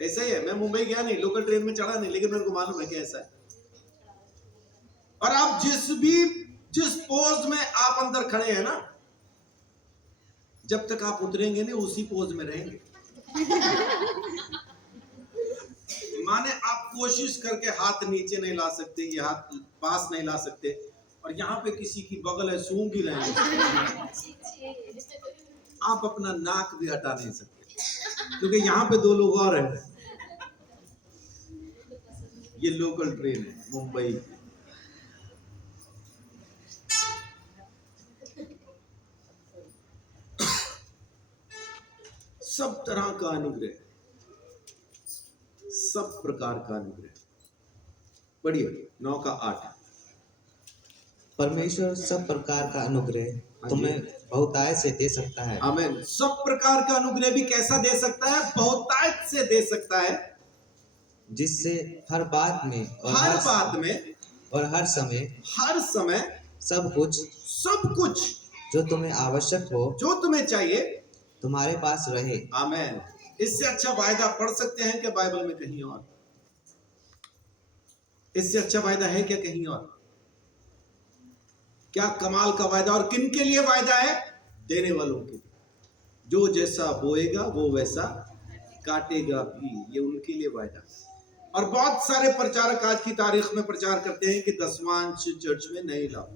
ऐसा ही है। मैं मुंबई गया नहीं, लोकल ट्रेन में चढ़ा नहीं, लेकिन मेरे को मालूम है कि ऐसा है। और आप जिस पोज में आप अंदर खड़े हैं ना, जब तक आप उतरेंगे नहीं, उसी पोज में रहेंगे। माने आप कोशिश करके हाथ नीचे नहीं ला सकते, ये हाथ पास नहीं ला सकते, और यहाँ पे किसी की बगल है, सूंघ ही रहे हैं, आप अपना नाक भी हटा नहीं सकते, क्योंकि यहाँ पे 2 लोग और हैं। ये लोकल ट्रेन है मुंबई की। सब तरह का अनुग्रह, सब प्रकार का अनुग्रह। पढ़िए 9 का 8। परमेश्वर सब प्रकार का अनुग्रह तुम्हें बहुतायत से दे सकता है। आमीन। सब प्रकार का अनुग्रह भी कैसा दे सकता है? बहुतायत से दे सकता है, जिससे हर बात में और हर बात में और हर समय सब कुछ जो तुम्हें आवश्यक हो, जो तुम्हें चाहिए, तुम्हारे पास रहे। आमीन। इससे अच्छा वायदा पढ़ सकते हैं क्या बाइबल में कहीं और? इससे अच्छा वायदा है क्या कहीं और? क्या कमाल का वायदा! और किन के लिए वायदा है? देने वालों के लिए। जो जैसा बोएगा वो वैसा काटेगा भी, ये उनके लिए वायदा। और बहुत सारे प्रचारक आज की तारीख में प्रचार करते हैं कि दसवांश चर्च में नहीं लाओ,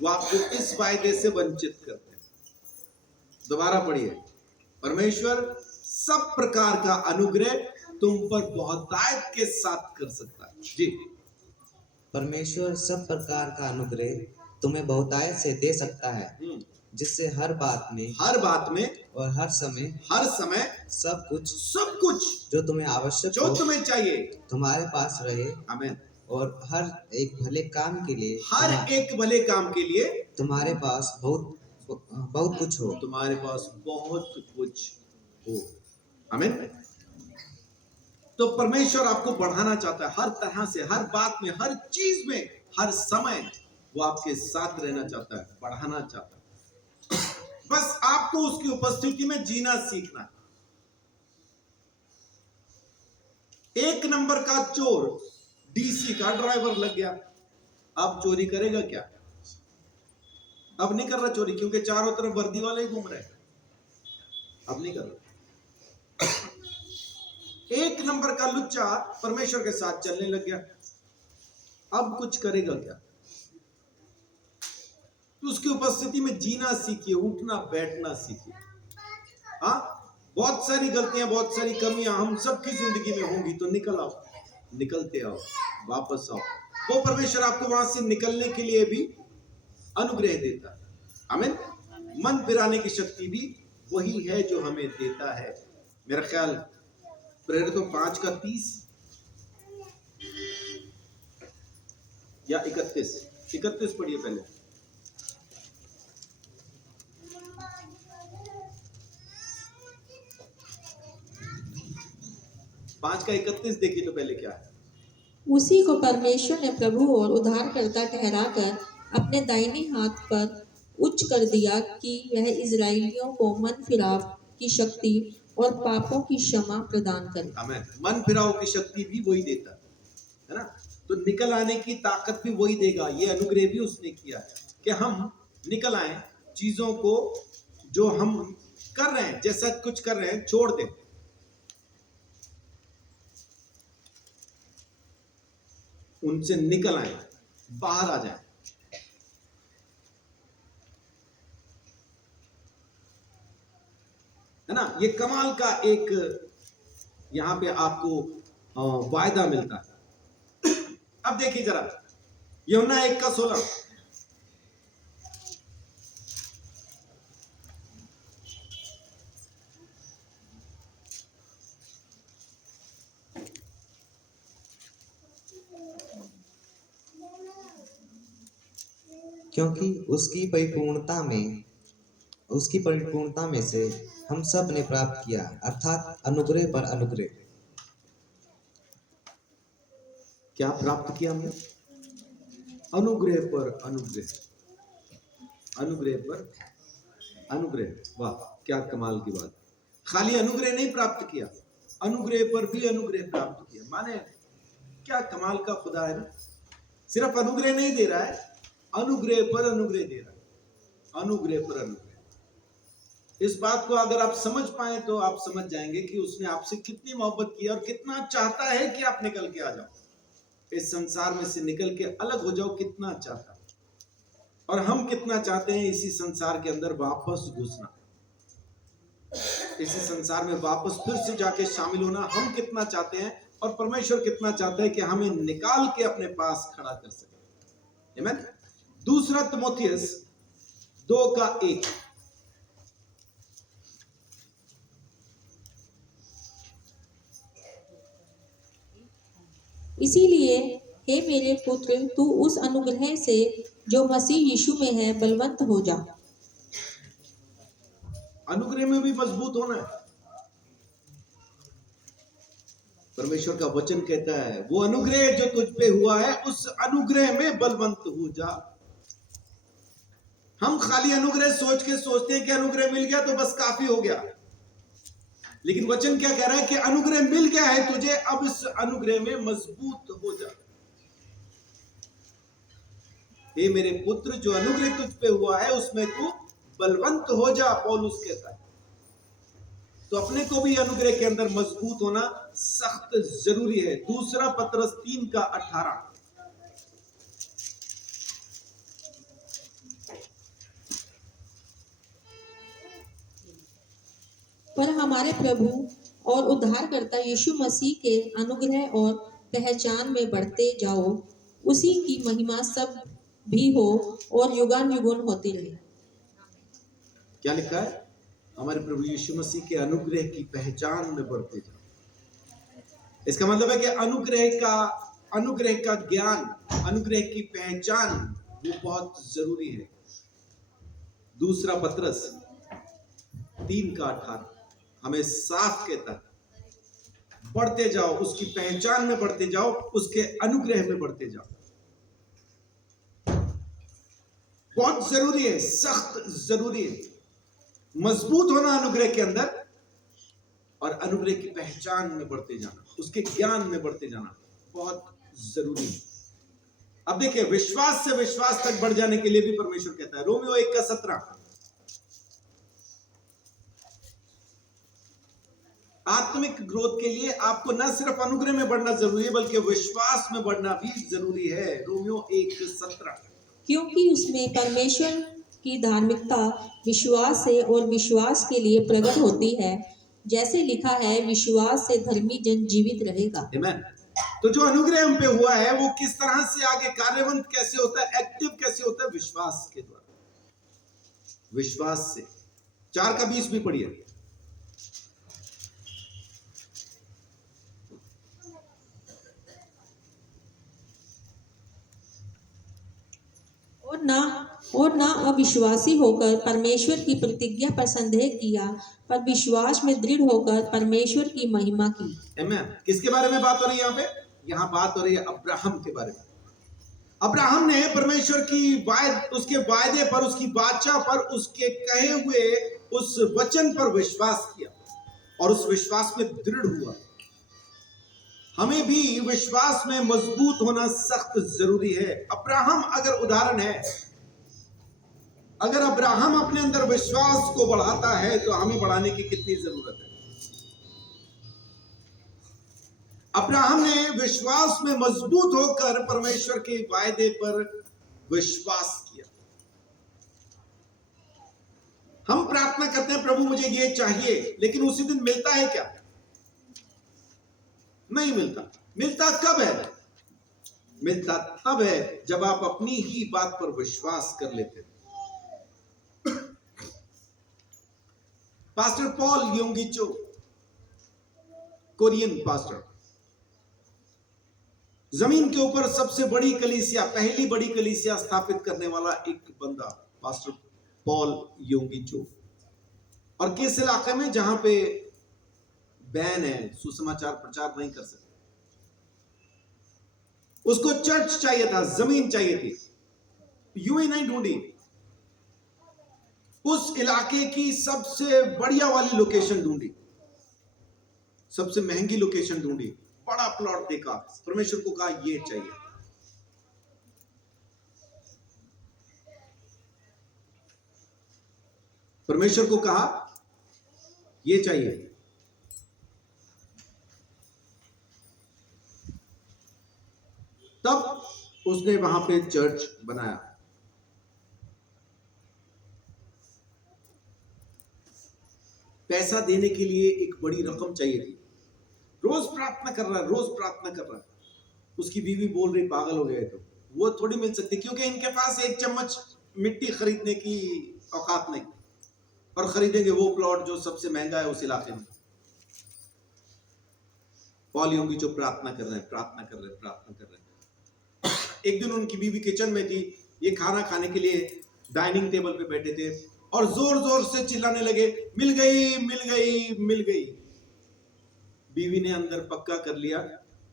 वो आपको इस वायदे से वंचित करते हैं। दोबारा पढ़िए, परमेश्वर सब प्रकार का अनुग्रह तुम पर बहुतायत के साथ कर सकता है। जी, परमेश्वर सब प्रकार का अनुग्रह तुम्हें बहुतायत से दे सकता है, जिससे हर बात में और हर समय सब कुछ जो तुम्हें आवश्यक जो हो, तुम्हें चाहिए, तुम्हारे पास रहे। आमीन। और हर एक भले काम के लिए तुम्हारे पास बहुत कुछ हो। तुम्हारे पास बहुत कुछ हो। आमीन। तो परमेश्वर आपको बढ़ाना चाहता है, हर तरह से, हर बात में, हर चीज में, हर समय वो आपके साथ रहना चाहता है, बढ़ाना चाहता है। बस आपको उसकी उपस्थिति में जीना सीखना है। 1 नंबर का चोर डीसी का ड्राइवर लग गया, अब चोरी करेगा क्या? अब नहीं कर रहा चोरी, क्योंकि चारों तरफ वर्दी वाले ही घूम रहे हैं। अब नहीं कर रहा। 1 नंबर का लुच्चा परमेश्वर के साथ चलने लग गया, अब कुछ करेगा क्या? तो उसकी उपस्थिति में जीना सीखिए, उठना बैठना सीखिए। हाँ, बहुत सारी गलतियां, बहुत सारी कमियां हम सबकी जिंदगी में होंगी, तो निकलते आओ, वापस आओ। वो परमेश्वर आपको वहां से निकलने के लिए भी अनुग्रह देता है। आमीन। मन फिराने की शक्ति भी वही है जो हमें देता है। मेरा ख्याल प्रेरितों 5 का 30 या 31 पढ़िए पहले। 5 का 31 देखिए तो पहले क्या है। उसी को परमेश्वर ने प्रभु और उद्धारकर्ता ठहराकर अपने दाहिने हाथ पर उच्च कर दिया कि वह इजरायलियों को मन फिराव की शक्ति और पापों की क्षमा प्रदान करे। आमेन। मन फिराव की शक्ति भी वही देता है ना, तो निकल आने की ताकत भी वही देगा। ये अनुग्रह भी उसने किया है कि हम निकल आए, चीजों को जो हम कर रहे हैं, जैसा कुछ कर रहे हैं, छोड़ दें, उनसे निकल आए, बाहर आ जाए। है ना, ये कमाल का एक यहां पे आपको वायदा मिलता है। अब देखिए जरा यूहन्ना 1:16, क्योंकि उसकी परिपूर्णता में से हम सब ने प्राप्त किया, अर्थात अनुग्रह पर अनुग्रह। क्या प्राप्त किया हमने? अनुग्रह पर अनुग्रह, अनुग्रह पर अनुग्रह। वाह, क्या कमाल की बात। खाली अनुग्रह नहीं प्राप्त किया, अनुग्रह पर भी अनुग्रह प्राप्त किया। माने क्या कमाल का खुदा है ना, सिर्फ अनुग्रह नहीं दे रहा है, अनुग्रह पर अनुग्रह दे रहा है, अनुग्रह पर अनुग्रह। इस बात को अगर आप समझ पाए तो आप समझ जाएंगे कि उसने आपसे कितनी मोहब्बत की और कितना चाहता है कि आप निकल के आ जाओ, इस संसार में से निकल के अलग हो जाओ, कितना चाहता है। और हम कितना चाहते हैं इसी संसार के अंदर वापस घुसना, इसी संसार में वापस फिर से जाके शामिल होना। हम कितना चाहते हैं और परमेश्वर कितना चाहता है कि हमें निकाल के अपने पास खड़ा कर सके। आमीन। दूसरा तिमोथियस 2:1, इसीलिए हे मेरे पुत्र, तू उस अनुग्रह से जो मसीह यीशु में है बलवंत हो जा। अनुग्रह में भी मजबूत होना है। परमेश्वर का वचन कहता है वो अनुग्रह जो तुझ पे हुआ है उस अनुग्रह में बलवंत हो जा। हम खाली अनुग्रह सोचते हैं कि अनुग्रह मिल गया तो बस काफी हो गया, लेकिन वचन क्या कह रहा है कि अनुग्रह मिल गया है तुझे, अब इस अनुग्रह में मजबूत हो जा। हे मेरे पुत्र, जो अनुग्रह तुझ पे हुआ है उसमें तू बलवंत हो जा, पौलुस कहता है। तो अपने को भी अनुग्रह के अंदर मजबूत होना सख्त जरूरी है। दूसरा पत्रस 3:18, पर हमारे प्रभु और उद्धारकर्ता यीशु मसीह के अनुग्रह और पहचान में बढ़ते जाओ, उसी की महिमा सब भी हो और युगान युगन होती रहे। क्या लिखा है? हमारे प्रभु यीशु मसीह के अनुग्रह की पहचान में बढ़ते जाओ। इसका मतलब है कि अनुग्रह का ज्ञान, अनुग्रह की पहचान वो बहुत जरूरी है। दूसरा पत्रस 3:18 हमें साफ कहता है बढ़ते जाओ, उसकी पहचान में बढ़ते जाओ, उसके अनुग्रह में बढ़ते जाओ। बहुत जरूरी है, सख्त जरूरी है मजबूत होना अनुग्रह के अंदर, और अनुग्रह की पहचान में बढ़ते जाना, उसके ज्ञान में बढ़ते जाना बहुत जरूरी है। अब देखिए, विश्वास से विश्वास तक बढ़ जाने के लिए भी परमेश्वर कहता है, रोमियो 1:17, आत्मिक ग्रोथ के लिए आपको न सिर्फ अनुग्रह में बढ़ना जरूरी है बल्कि विश्वास में बढ़ना भी जरूरी है। रोमियो 1:17, क्योंकि उसमें परमेश्वर की धार्मिकता विश्वास से और विश्वास के लिए प्रकट होती है, जैसे लिखा है, विश्वास से धर्मी जन जीवित रहेगा। आमीन। तो जो अनुग्रह हम पे हुआ है वो किस तरह से आगे कार्यवंत कैसे होता है, एक्टिव कैसे होता है? विश्वास के द्वारा, विश्वास से। 4:20 भी पढ़िए। और ना अविश्वासी होकर परमेश्वर की प्रतिज्ञा पर संदेह किया, पर विश्वास में दृढ़ होकर परमेश्वर की महिमा की। आमीन। किसके बारे में बात हो रही है यहाँ पे? यहाँ बात हो रही है अब्राहम के बारे में। अब्राहम ने परमेश्वर की उसके वायदे पर, उसकी वाचा पर, उसके कहे हुए उस वचन पर विश्वास किया और उस विश्वास में दृढ़ हुआ। हमें भी विश्वास में मजबूत होना सख्त जरूरी है। अब्राहम अगर उदाहरण है, अगर अब्राहम अपने अंदर विश्वास को बढ़ाता है तो हमें बढ़ाने की कितनी जरूरत है। अब्राहम ने विश्वास में मजबूत होकर परमेश्वर के वायदे पर विश्वास किया। हम प्रार्थना करते हैं, प्रभु मुझे ये चाहिए, लेकिन उसी दिन मिलता है क्या? नहीं मिलता। मिलता कब है? मिलता तब है जब आप अपनी ही बात पर विश्वास कर लेते हैं। पास्टर पॉल योंगी चो, कोरियन पास्टर, जमीन के ऊपर सबसे बड़ी कलीसिया, पहली बड़ी कलीसिया स्थापित करने वाला एक बंदा पास्टर पॉल योंगी चो। और किस इलाके में जहां पे बैन है, सुसमाचार प्रचार नहीं कर सकते, उसको चर्च चाहिए था, जमीन चाहिए थी, यूं ही नहीं ढूंढी, उस इलाके की सबसे बढ़िया वाली लोकेशन ढूंढी, सबसे महंगी लोकेशन ढूंढी, बड़ा प्लॉट देखा, परमेश्वर को कहा ये चाहिए। परमेश्वर को कहा ये चाहिए। तब उसने वहां पे चर्च बनाया। पैसा देने के लिए एक बड़ी रकम चाहिए थी। रोज प्रार्थना कर रहा है, रोज प्रार्थना कर रहा है। उसकी बीवी बोल रही पागल हो गए, तो वो थोड़ी मिल सकती, क्योंकि इनके पास एक चम्मच मिट्टी खरीदने की औकात नहीं, और खरीदेंगे वो प्लॉट जो सबसे महंगा है उस इलाके में। पॉल योंगी जो प्रार्थना कर रहे हैं, प्रार्थना कर रहे हैं, प्रार्थना कर रहे हैं। एक दिन उनकी बीवी किचन में थी, ये खाना खाने के लिए डाइनिंग टेबल पे बैठे थे और जोर जोर से चिल्लाने लगे, मिल गई, मिल गई, मिल गई। बीवी ने अंदर पक्का कर लिया,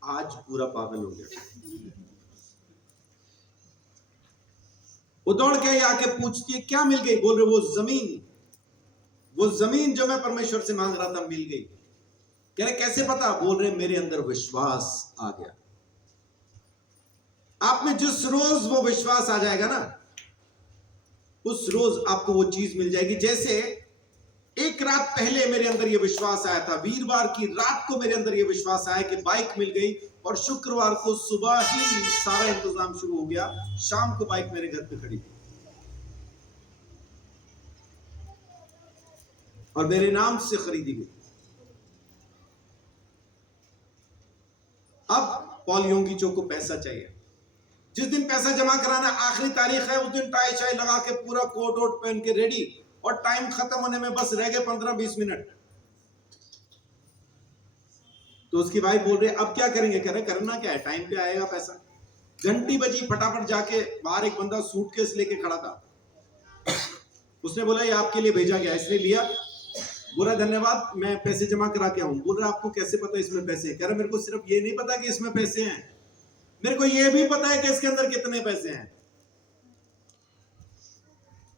आज पूरा पागल हो गया। वो दौड़ के आके पूछती है, क्या मिल गई? बोल रहे वो जमीन जो मैं परमेश्वर से मांग रहा था मिल गई। कह रहे कैसे पता? बोल रहे मेरे अंदर विश्वास आ गया। आप में जिस रोज वो विश्वास आ जाएगा ना, उस रोज आपको वो चीज मिल जाएगी। जैसे एक रात पहले मेरे अंदर ये विश्वास आया था, वीरवार की रात को मेरे अंदर ये विश्वास आया कि बाइक मिल गई, और शुक्रवार को सुबह ही सारा इंतजाम शुरू हो गया। शाम को बाइक मेरे घर पे खड़ी थी और मेरे नाम से खरीदी गई। अब पॉल योंगी चो को पैसा चाहिए। जिस दिन पैसा जमा कराना आखिरी तारीख है, उस दिन टाई शाई लगा के पूरा कोट वोट पहन के रेडी, और टाइम खत्म होने में बस रह गए 15-20 मिनट। तो उसकी वाइफ बोल रही अब क्या करेंगे? कह रहे करना क्या है, टाइम पे आएगा पैसा। घंटी बजी, फटाफट जाके बाहर एक बंदा सूटकेस लेके खड़ा था। उसने बोला ये आपके लिए भेजा गया। इसने लिया, बोला धन्यवाद, मैं पैसे जमा करा के आऊं। बोल रहा आपको कैसे पता इसमें पैसे हैं? कह रहा मेरे को सिर्फ ये नहीं पता कि इसमें पैसे हैं, मेरे को ये भी पता है कि इसके अंदर कितने पैसे हैं।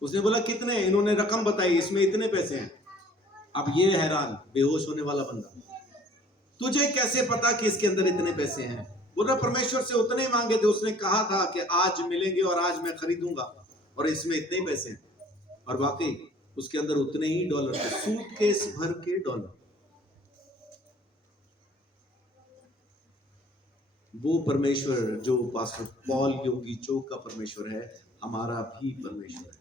उसने बोला कितने? इन्होंने रकम बताई, इसमें इतने पैसे हैं। अब ये हैरान, बेहोश होने वाला बंदा, तुझे कैसे पता कि इसके अंदर इतने पैसे हैं? बोल रहा परमेश्वर से उतने ही मांगे थे, उसने कहा था कि आज मिलेंगे और आज मैं खरीदूंगा, और इसमें इतने ही पैसे हैं। और वाकई उसके अंदर उतने ही डॉलर थे, सूटकेस भर के डॉलर। वो परमेश्वर जो पास्टर पॉल योंगी चो का परमेश्वर है, हमारा भी परमेश्वर है।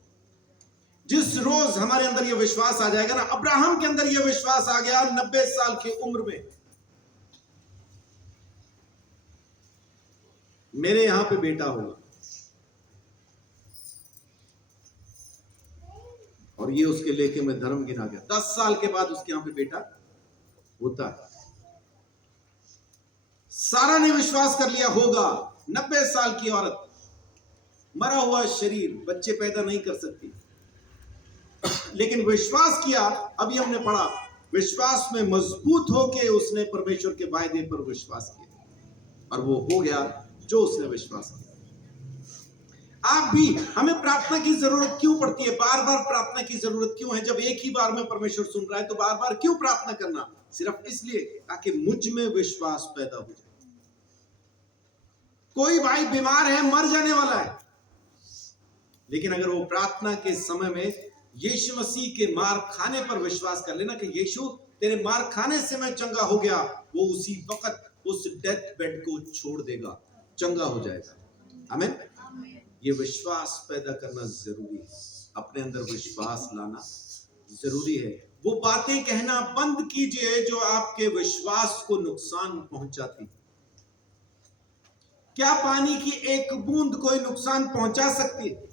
जिस रोज हमारे अंदर ये विश्वास आ जाएगा ना, अब्राहम के अंदर ये विश्वास आ गया 90 साल की उम्र में, मेरे यहां पे बेटा होगा। और ये उसके लेके में धर्म गिना गया। 10 साल के बाद उसके यहां पे बेटा होता है। सारा ने विश्वास कर लिया होगा। 90 साल की औरत, मरा हुआ शरीर, बच्चे पैदा नहीं कर सकती, लेकिन विश्वास किया। अभी हमने पढ़ा, विश्वास में मजबूत होके उसने परमेश्वर के वायदे पर विश्वास किया, और वो हो गया जो उसने विश्वास किया। आप भी, हमें प्रार्थना की जरूरत क्यों पड़ती है, बार बार प्रार्थना की जरूरत क्यों है? जब एक ही बार में परमेश्वर सुन रहा है तो बार बार क्यों प्रार्थना करना? सिर्फ इसलिए ताकि मुझ में विश्वास पैदा हो जाए। कोई भाई बीमार है, मर जाने वाला है, लेकिन अगर वो प्रार्थना के समय में यीशु मसीह के मार खाने पर विश्वास कर लेना कि यीशु तेरे मार खाने से मैं चंगा हो गया, वो उसी वक्त उस डेथ बेड को छोड़ देगा, चंगा हो जाएगा। आमीन। ये विश्वास पैदा करना जरूरी है, अपने अंदर विश्वास लाना जरूरी है। वो बातें कहना बंद कीजिए जो आपके विश्वास को नुकसान पहुंचाती। क्या पानी की एक बूंद कोई नुकसान पहुंचा सकती है?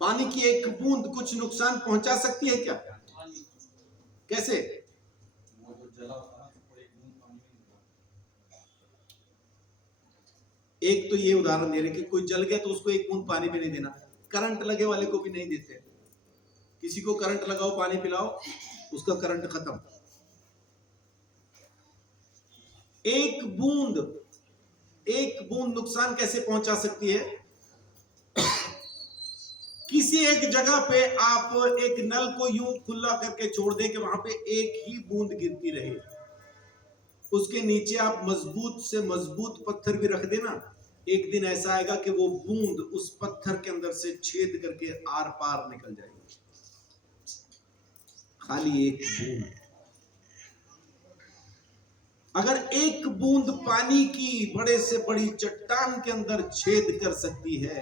पानी की एक बूंद कुछ नुकसान पहुंचा सकती है क्या? कैसे? एक तो ये उदाहरण दे रहे कि कोई जल गया तो उसको एक बूंद पानी भी नहीं देना, करंट लगे वाले को भी नहीं देते। किसी को करंट लगाओ, पानी पिलाओ, उसका करंट खत्म। एक बूंद नुकसान कैसे पहुंचा सकती है? किसी एक जगह पे आप एक नल को यूं खुला करके छोड़ दे कि वहां पे एक ही बूंद गिरती रहे, उसके नीचे आप मजबूत से मजबूत पत्थर भी रख देना, एक दिन ऐसा आएगा कि वो बूंद उस पत्थर के अंदर से छेद करके आर पार निकल जाएगी। खाली एक बूंद। अगर एक बूंद पानी की बड़े से बड़ी चट्टान के अंदर छेद कर सकती है,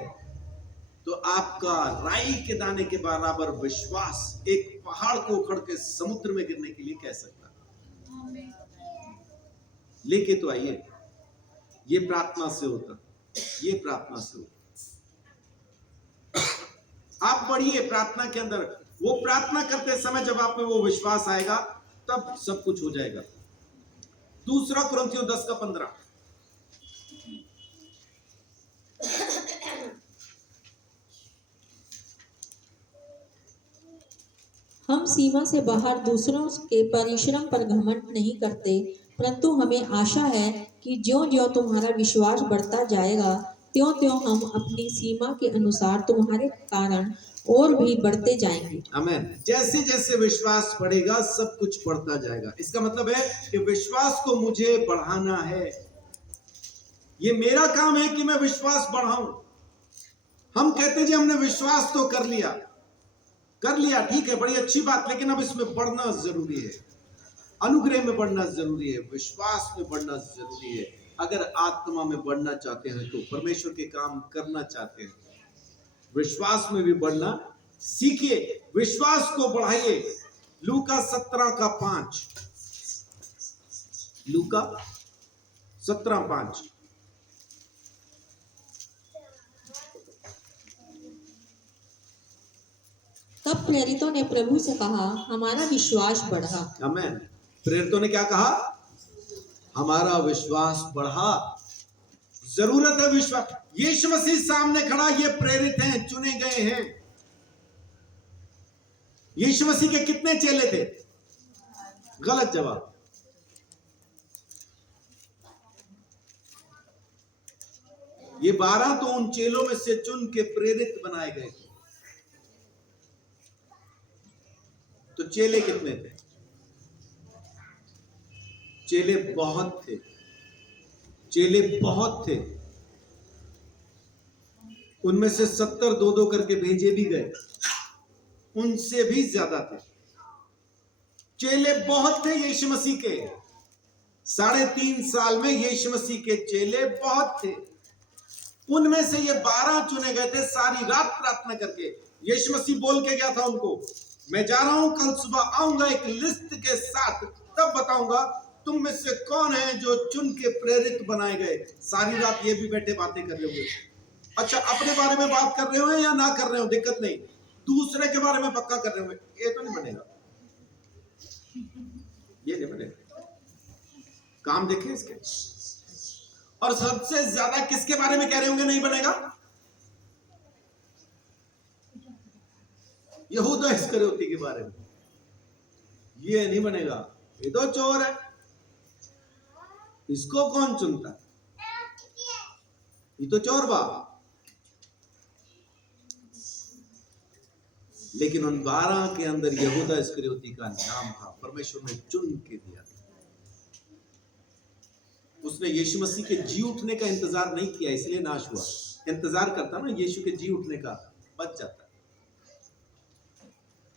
तो आपका राई के दाने के बराबर विश्वास एक पहाड़ को उखड़ के समुद्र में गिरने के लिए कह सकता है। लेके तो आइए, ये प्रार्थना से होता, ये प्रार्थना से होता। आप बढ़िए प्रार्थना के अंदर, वो प्रार्थना करते समय जब आप में वो विश्वास आएगा तब सब कुछ हो जाएगा। दूसरा कुरिन्थियों 10:15। हम सीमा से बाहर दूसरों के परिश्रम पर घमंड नहीं करते, परंतु हमें आशा है कि ज्यों-ज्यों तुम्हारा विश्वास बढ़ता जाएगा, त्यों-त्यों हम अपनी सीमा के अनुसार तुम्हारे कारण और भी बढ़ते जाएंगे। आमीन। जैसे जैसे विश्वास बढ़ेगा सब कुछ बढ़ता जाएगा। इसका मतलब है कि विश्वास को मुझे बढ़ाना है। ये मेरा काम है कि मैं विश्वास बढ़ाऊं। हम कहते हैं जी हमने विश्वास तो कर लिया, ठीक है, बड़ी अच्छी बात, लेकिन अब इसमें बढ़ना जरूरी है। अनुग्रह में बढ़ना जरूरी है, विश्वास में बढ़ना जरूरी है। अगर आत्मा में बढ़ना चाहते हैं तो परमेश्वर के काम करना चाहते हैं, विश्वास में भी बढ़ना सीखिए, विश्वास को बढ़ाइए। लूका 17:5। लूका 17:5। तब प्रेरितों ने प्रभु से कहा, हमारा विश्वास बढ़ा। आमीन। प्रेरितों ने क्या कहा? हमारा विश्वास बढ़ा। जरूरत है विश्वास। यीशु मसीह सामने खड़ा, ये प्रेरित हैं, चुने गए हैं। यीशु मसीह के कितने चेले थे? गलत जवाब। ये 12 तो उन चेलों में से चुन के प्रेरित बनाए गए थे। तो चेले कितने थे? चेले बहुत थे, चेले बहुत थे। उनमें से 70 दो करके भेजे भी गए, उनसे भी ज्यादा थे। चेले बहुत थे यीशु मसीह के। 3.5 साल में यीशु मसीह के चेले बहुत थे। उनमें से ये 12 चुने गए थे, सारी रात प्रार्थना करके। यीशु मसीह बोल के गया था उनको, मैं जा रहा हूं, कल सुबह आऊंगा एक लिस्ट के साथ, तब बताऊंगा तुम में से कौन है जो चुन के प्रेरित बनाए गए। सारी रात ये भी बैठे बातें कर रहे होंगे। अच्छा, अपने बारे में बात कर रहे हो या ना कर रहे हो दिक्कत नहीं, दूसरे के बारे में पक्का कर रहे होंगे, ये तो नहीं बनेगा, ये नहीं बनेगा। काम देखें इसके। और सबसे ज्यादा किसके बारे में कह रहे होंगे नहीं बनेगा? यहूदा इस्करियोती के बारे में। ये नहीं बनेगा, ये तो चोर है, इसको कौन चुनता? ये तो चोर बा, लेकिन उन 12 के अंदर यहूदा इस्करियोती का नाम था। परमेश्वर ने चुन के दिया। उसने यीशु मसीह के जी उठने का इंतजार नहीं किया, इसलिए नाश हुआ। इंतजार करता ना यीशु के जी उठने का, बच जाता।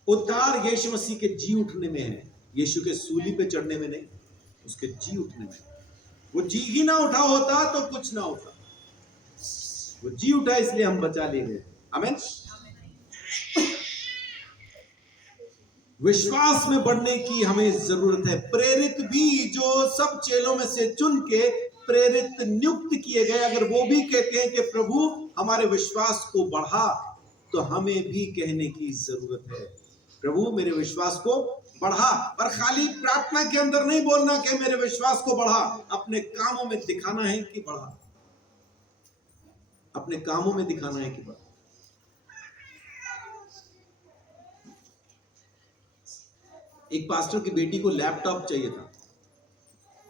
उद्धार यीशु मसीह के जी उठने में है, यीशु के सूली पे चढ़ने में नहीं, उसके जी उठने में। वो जी ही ना उठा होता तो कुछ ना होता। वो जी उठा इसलिए हम बचा लिए गए। आमीन। विश्वास में बढ़ने की हमें जरूरत है। प्रेरित भी जो सब चेलों में से चुन के प्रेरित नियुक्त किए गए, अगर वो भी कहते हैं कि प्रभु हमारे विश्वास को बढ़ा, तो हमें भी कहने की जरूरत है, प्रभु मेरे विश्वास को बढ़ा। और खाली प्रार्थना के अंदर नहीं बोलना कि मेरे विश्वास को बढ़ा, अपने कामों में दिखाना है कि बढ़ा। अपने कामों में दिखाना है कि बढ़ा। एक पास्टर की बेटी को लैपटॉप चाहिए था,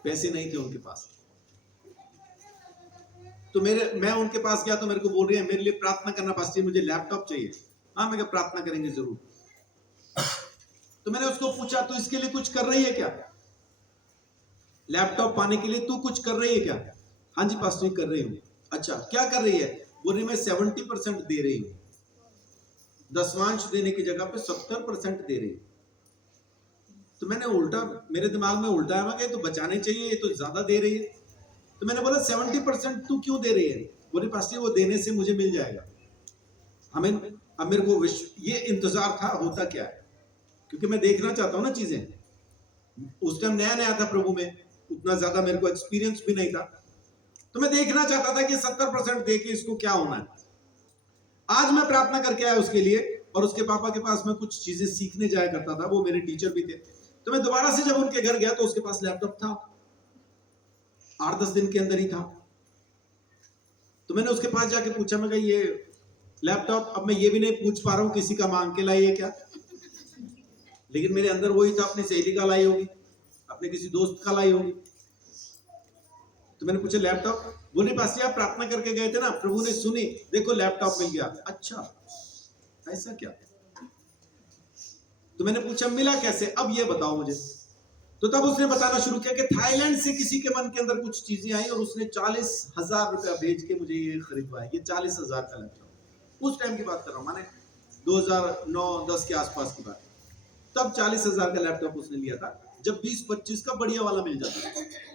पैसे नहीं थे उनके पास, तो मैं उनके पास गया तो मेरे को बोल रही है मेरे लिए प्रार्थना करना पास्टर, मुझे लैपटॉप चाहिए। हाँ, मैं प्रार्थना करेंगे जरूर। तो मैंने उसको पूछा तू इसके लिए कुछ कर रही है क्या, लैपटॉप पाने के लिए तू कुछ कर रही है क्या? हाँ जी पास्टर कर रही हूँ। अच्छा क्या कर रही है? बोल रही मैं 70% दे रही हूँ, दशमांश देने की जगह पे 70% दे रही हूँ। तो मैंने उल्टा, मेरे दिमाग में उल्टा आया कि तो बचाने चाहिए, ये तो ज्यादा दे रही है। तो मैंने बोला 70% तू क्यों दे रही है? बोले पास्टर वो देने से मुझे मिल जाएगा। हमें अब मेरे को ये इंतजार था होता क्या है, क्योंकि मैं देखना चाहता हूँ ना चीजें। उस टाइम नया नया था प्रभु में, उतना ज्यादा मेरे को एक्सपीरियंस भी नहीं था, तो मैं देखना चाहता था कि 70% दे के इसको क्या होना है। आज मैं प्रार्थना करके आया उसके लिए, और उसके पापा के पास मैं कुछ चीजें सीखने जाया करता था, वो मेरे टीचर भी थे। तो मैं दोबारा से जब उनके घर गया तो उसके पास लैपटॉप था, 8-10 दिन के अंदर ही था। तो मैंने उसके पास जाके पूछा, मैं ये लैपटॉप, अब मैं ये भी नहीं पूछ पा रहा हूँ किसी का मांग के लाई है क्या, लेकिन मेरे अंदर वही था, अपनी सहेली का लाई होगी, अपने किसी दोस्त का लाई होगी। तो मैंने पूछा लैपटॉप? बोले पास्टर आप प्रार्थना करके गए थे ना, प्रभु ने सुनी, देखो लैपटॉप मिल गया। अच्छा ऐसा क्या? तो मैंने पूछा मिला कैसे, अब ये बताओ मुझे। तो तब उसने बताना शुरू किया कि थाईलैंड से किसी के मन के अंदर कुछ चीजें आई और उसने 40,000 रुपया भेज के मुझे ये खरीदवाया। ये 40,000 का लैपटॉप, उस टाइम की बात कर रहा हूँ, माने 2009-10 के आसपास की बात। तब 40,000 का लैपटॉप उसने लिया था, जब 20-25 का बढ़िया वाला मिल जाता था।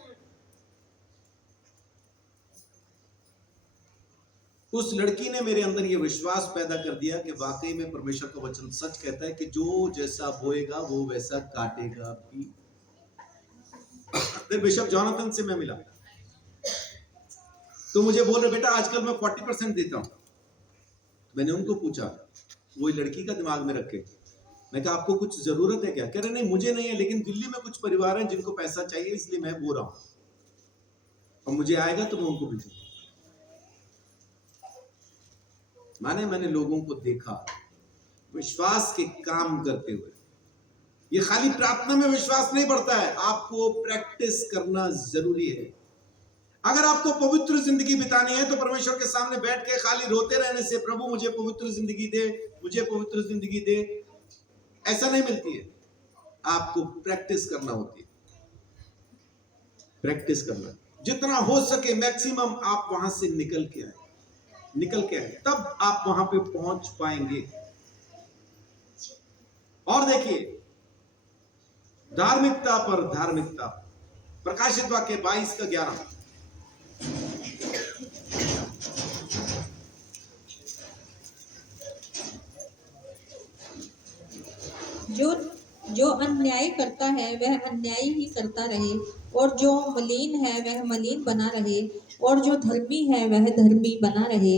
उस लड़की ने मेरे अंदर ये विश्वास पैदा कर दिया कि वाकई में परमेश्वर का वचन सच कहता है कि जो जैसा बोएगा वो वैसा काटेगा भी। फिर बिशप जॉनथन से मैं मिला, तो मुझे बोल रहे बेटा आजकल मैं 40% देता हूं। मैंने उनको पूछा, वही लड़की का दिमाग में रखे, मैं कहा आपको कुछ जरूरत है क्या? कह रहे नहीं मुझे नहीं है, लेकिन दिल्ली में कुछ परिवार हैं जिनको पैसा चाहिए, इसलिए मैं बोल रहा हूं, और मुझे आएगा तो मैं उनको भेजूंगा। मैंने लोगों को देखा विश्वास के काम करते हुए। ये खाली प्रार्थना में विश्वास नहीं बढ़ता है, आपको प्रैक्टिस करना जरूरी है। अगर आपको पवित्र जिंदगी बितानी है तो परमेश्वर के सामने बैठ के खाली रोते रहने से प्रभु मुझे पवित्र जिंदगी दे, मुझे पवित्र जिंदगी दे, ऐसा नहीं मिलती है। आपको प्रैक्टिस करना होती है, प्रैक्टिस करना, जितना हो सके मैक्सिमम आप वहां से निकल के आए, तब आप वहां पे पहुंच पाएंगे। और देखिए धार्मिकता पर धार्मिकता, प्रकाशित वाक्य 22:11, जो अन्याय करता है वह अन्याय ही करता रहे, और जो मलिन है वह मलिन बना रहे, और जो धर्मी है वह धर्मी बना रहे,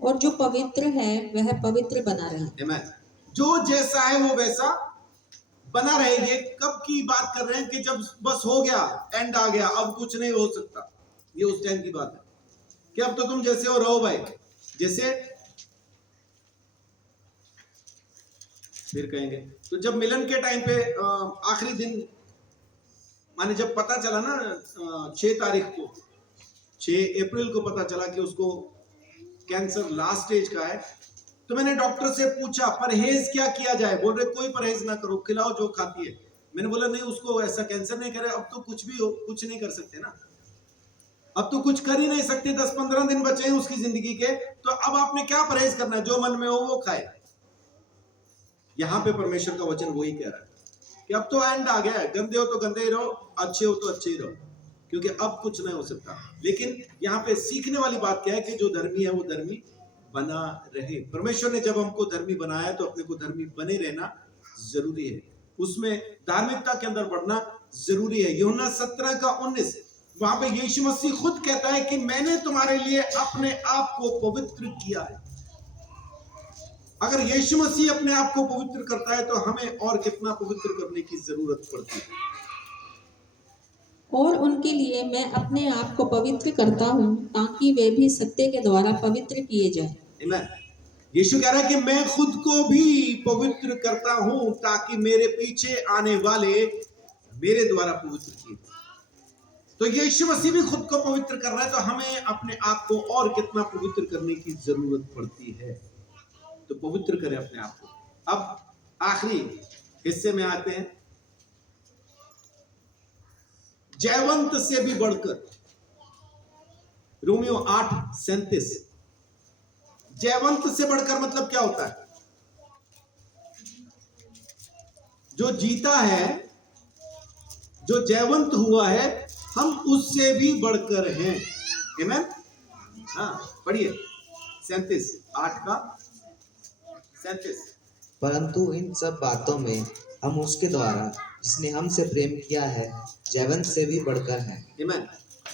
और जो पवित्र है वह पवित्र बना रहे। आमीन। जो जैसा है वो वैसा बना रहे। ये कब की बात कर रहे हैं कि जब बस हो गया, एंड आ गया, अब कुछ नहीं हो सकता। ये उस टाइम की बात है कि अब तो तुम जैसे हो रहो भाई, जैसे फिर कहेंगे। तो जब मिलन के टाइम पे आखिरी दिन, माने जब पता चला ना 6 तारीख को 6 अप्रैल को पता चला कि उसको कैंसर लास्ट स्टेज का है। तो मैंने डॉक्टर से पूछा परहेज क्या किया जाए, बोल रहे कोई परहेज ना करो, खिलाओ जो खाती है। मैंने बोला नहीं, उसको ऐसा कैंसर नहीं करे, अब तो कुछ भी हो, कुछ नहीं कर सकते ना, अब तो कुछ कर ही नहीं सकते, 10-15 दिन बचे हैं उसकी जिंदगी के, तो अब आपने क्या परहेज करना है, जो मन में हो वो खाए। यहां पे परमेश्वर का वचन वही कह रहा है कि अब तो एंड आ गया है, गंदे हो तो गंदे ही रहो, अच्छे हो तो अच्छे ही रहो, क्योंकि अब कुछ नहीं हो सकता। लेकिन यहाँ पे सीखने वाली बात क्या है कि जो धर्मी है वो धर्मी बना रहे। परमेश्वर ने जब हमको धर्मी बनाया तो अपने को धर्मी बने रहना जरूरी है, उसमें धार्मिकता के अंदर बढ़ना जरूरी है। यूहन्ना 17:19 वहां पे यीशु मसीह खुद कहता है कि मैंने तुम्हारे लिए अपने आप को पवित्र किया है। अगर यीशु मसीह अपने आप को पवित्र करता है तो हमें और कितना पवित्र करने की जरूरत पड़ती है। और उनके लिए मैं अपने आप को पवित्र करता हूँ ताकि वे भी सत्य के द्वारा पवित्र किए जाएं। आमीन। यीशु कह रहा है कि मैं खुद को भी पवित्र करता हूं ताकि मेरे पीछे आने वाले मेरे द्वारा पवित्र किए। तो यीशु मसीह भी खुद को पवित्र कर रहा है, तो हमें अपने आप को और कितना पवित्र करने की जरूरत पड़ती है। तो पवित्र करें अपने आप को। अब आखिरी हिस्से में आते हैं, जयवंत से भी बढ़कर, रोमियो 8:37। जयवंत से बढ़कर मतलब क्या होता है? जो जीता है, जो जयवंत हुआ है, हम उससे भी बढ़कर हैं। आमीन। हाँ, पढ़िए 37, 8:37। परंतु इन सब बातों में हम उसके द्वारा जिसने हमसे प्रेम किया है जयवंत से भी बढ़कर हैं। आमीन।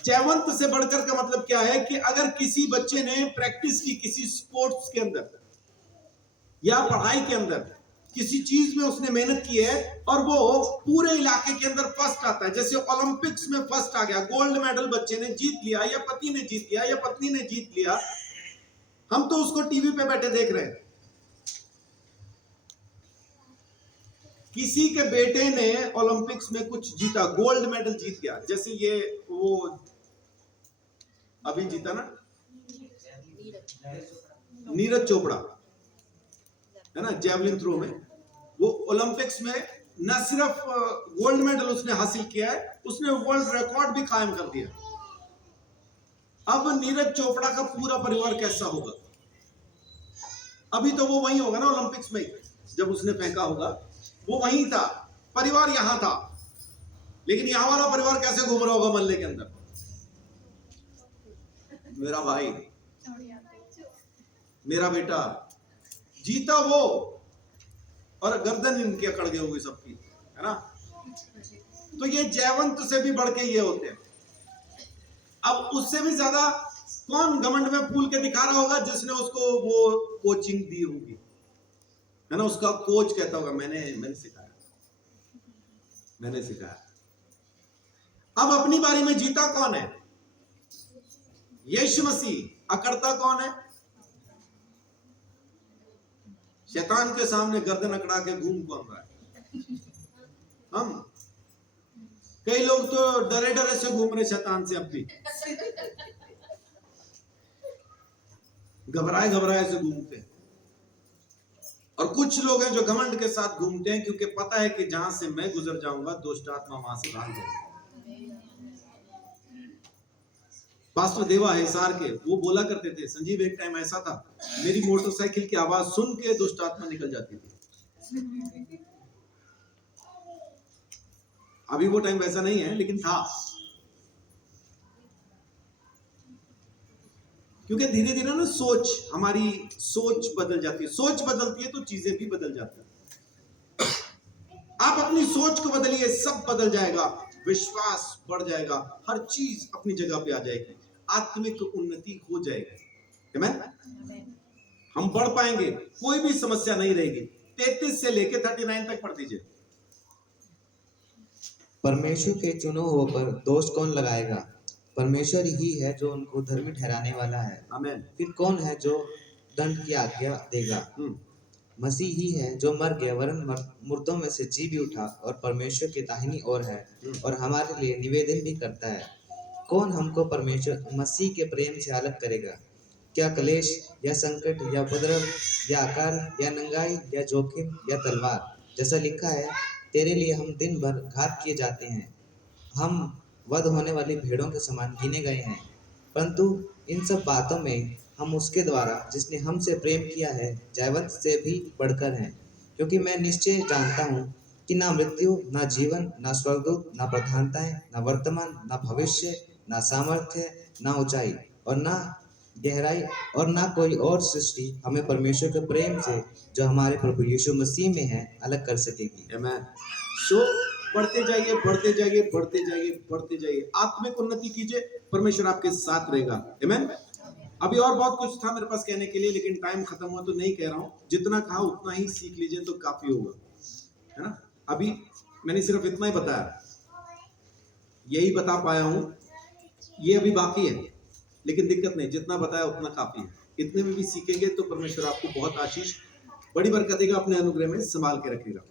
जयवंत से बढ़कर का मतलब क्या है कि अगर किसी बच्चे ने प्रैक्टिस की, किसी स्पोर्ट्स के अंदर या पढ़ाई के अंदर किसी चीज में उसने मेहनत की है और वो पूरे इलाके के अंदर फर्स्ट आता है, जैसे ओलंपिक्स में फर्स्ट आ गया, गोल्ड मेडल बच्चे ने जीत लिया या पति ने जीत लिया या पत्नी ने जीत लिया, हम तो उसको टीवी पे बैठे देख रहे हैं। किसी के बेटे ने ओलंपिक्स में कुछ जीता, गोल्ड मेडल जीत गया, जैसे ये वो अभी जीता ना नीरज चोपड़ा है ना, जेवलिन थ्रो में, वो ओलंपिक्स में न सिर्फ गोल्ड मेडल उसने हासिल किया है, उसने वर्ल्ड रिकॉर्ड भी कायम कर दिया। अब नीरज चोपड़ा का पूरा परिवार कैसा होगा? अभी तो वो वहीं होगा ना ओलंपिक्स में, जब उसने फेंका होगा वो वहीं था, परिवार यहां था, लेकिन यहां वाला परिवार कैसे घूम रहा होगा मोहल्ले के अंदर? मेरा भाई, मेरा बेटा जीता वो, और गर्दन इनकी अकड़ गई हुई सबकी, है ना। तो ये जयवंत से भी बढ़ के ये होते हैं। अब उससे भी ज्यादा कौन घमंड में फूल के दिखा रहा होगा? जिसने उसको वो कोचिंग दी होगी, है ना, उसका कोच कहता होगा मैंने सिखाया। अब अपनी बारी में जीता कौन है? यीशु मसीह। अकड़ता कौन है? शैतान के सामने गर्दन अकड़ा के घूम कौन रहा है? हम। कई लोग तो डरे डरे से घूम रहे शैतान से, अब भी घबराए से घूमते हैं। और कुछ लोग हैं जो घमंड के साथ घूमते हैं, क्योंकि पता है कि जहां से मैं गुजर जाऊंगा दुष्ट आत्मा वहां से भाग जाएगी। पास्टर देवा हिसार के वो बोला करते थे, संजीव एक टाइम ऐसा था, मेरी मोटरसाइकिल की आवाज सुन के दुष्ट आत्मा निकल जाती थी। अभी वो टाइम वैसा नहीं है, लेकिन था, क्योंकि धीरे धीरे ना हमारी सोच बदल जाती है। सोच बदलती है तो चीजें भी बदल जाती है। आप अपनी सोच को बदलिए, सब बदल जाएगा, विश्वास बढ़ जाएगा, हर चीज अपनी जगह पे आ जाएगी, आत्मिक उन्नति हो जाएगी। आमीन। हम बढ़ पाएंगे, कोई भी समस्या नहीं रहेगी। 33 से लेके 39 तक पढ़ दीजिए। परमेश्वर के चुने हुए पर दोष कौन लगाएगा? परमेश्वर ही है जो उनको धर्मी ठहराने वाला है। आमीन। फिर कौन है जो दंड की आज्ञा देगा? मसीह ही है जो मर गया वरन मुर्दों में से जी भी उठा और परमेश्वर के दाहिनी ओर है और हमारे लिए निवेदन भी करता है। कौन हमको परमेश्वर मसीह के प्रेम से अलग करेगा? क्या क्लेश या संकट या उपद्रव या अकाल या नंगाई या जोखिम या तलवार? जैसा लिखा है, तेरे लिए हम दिन भर घात किए जाते हैं, हम वध होने वाली भेड़ों के समान गिने गए हैं। परंतु इन सब बातों में हम उसके द्वारा जिसने हमसे प्रेम किया है जयवंत से भी बढ़कर हैं। क्योंकि मैं निश्चय जानता हूँ कि ना मृत्यु, ना जीवन, ना स्वर्गदूत, ना प्रधानताएं, ना वर्तमान, ना भविष्य, ना सामर्थ्य, ना ऊंचाई और ना गहराई और ना कोई और सृष्टि हमें परमेश्वर के प्रेम से जो हमारे प्रभु यीशु मसीह में है अलग कर सकेगी। Amen. So बढ़ते जाइए, बढ़ते जाइए, बढ़ते जाइए, बढ़ते जाइए, आत्मिक उन्नति कीजिए, परमेश्वर आपके साथ रहेगा। Amen. अभी और बहुत कुछ था मेरे पास कहने के लिए, लेकिन टाइम खत्म हुआ तो नहीं कह रहा हूँ। जितना कहा उतना ही सीख लीजिए तो काफी होगा, है ना। अभी मैंने सिर्फ इतना ही बताया, यही बता पाया हूँ, ये अभी बाकी है, लेकिन दिक्कत नहीं, जितना बताया उतना काफी है। इतने में भी सीखेंगे तो परमेश्वर आपको बहुत आशीष, बड़ी बरकत देगा, अपने अनुग्रह में संभाल के रखेगा।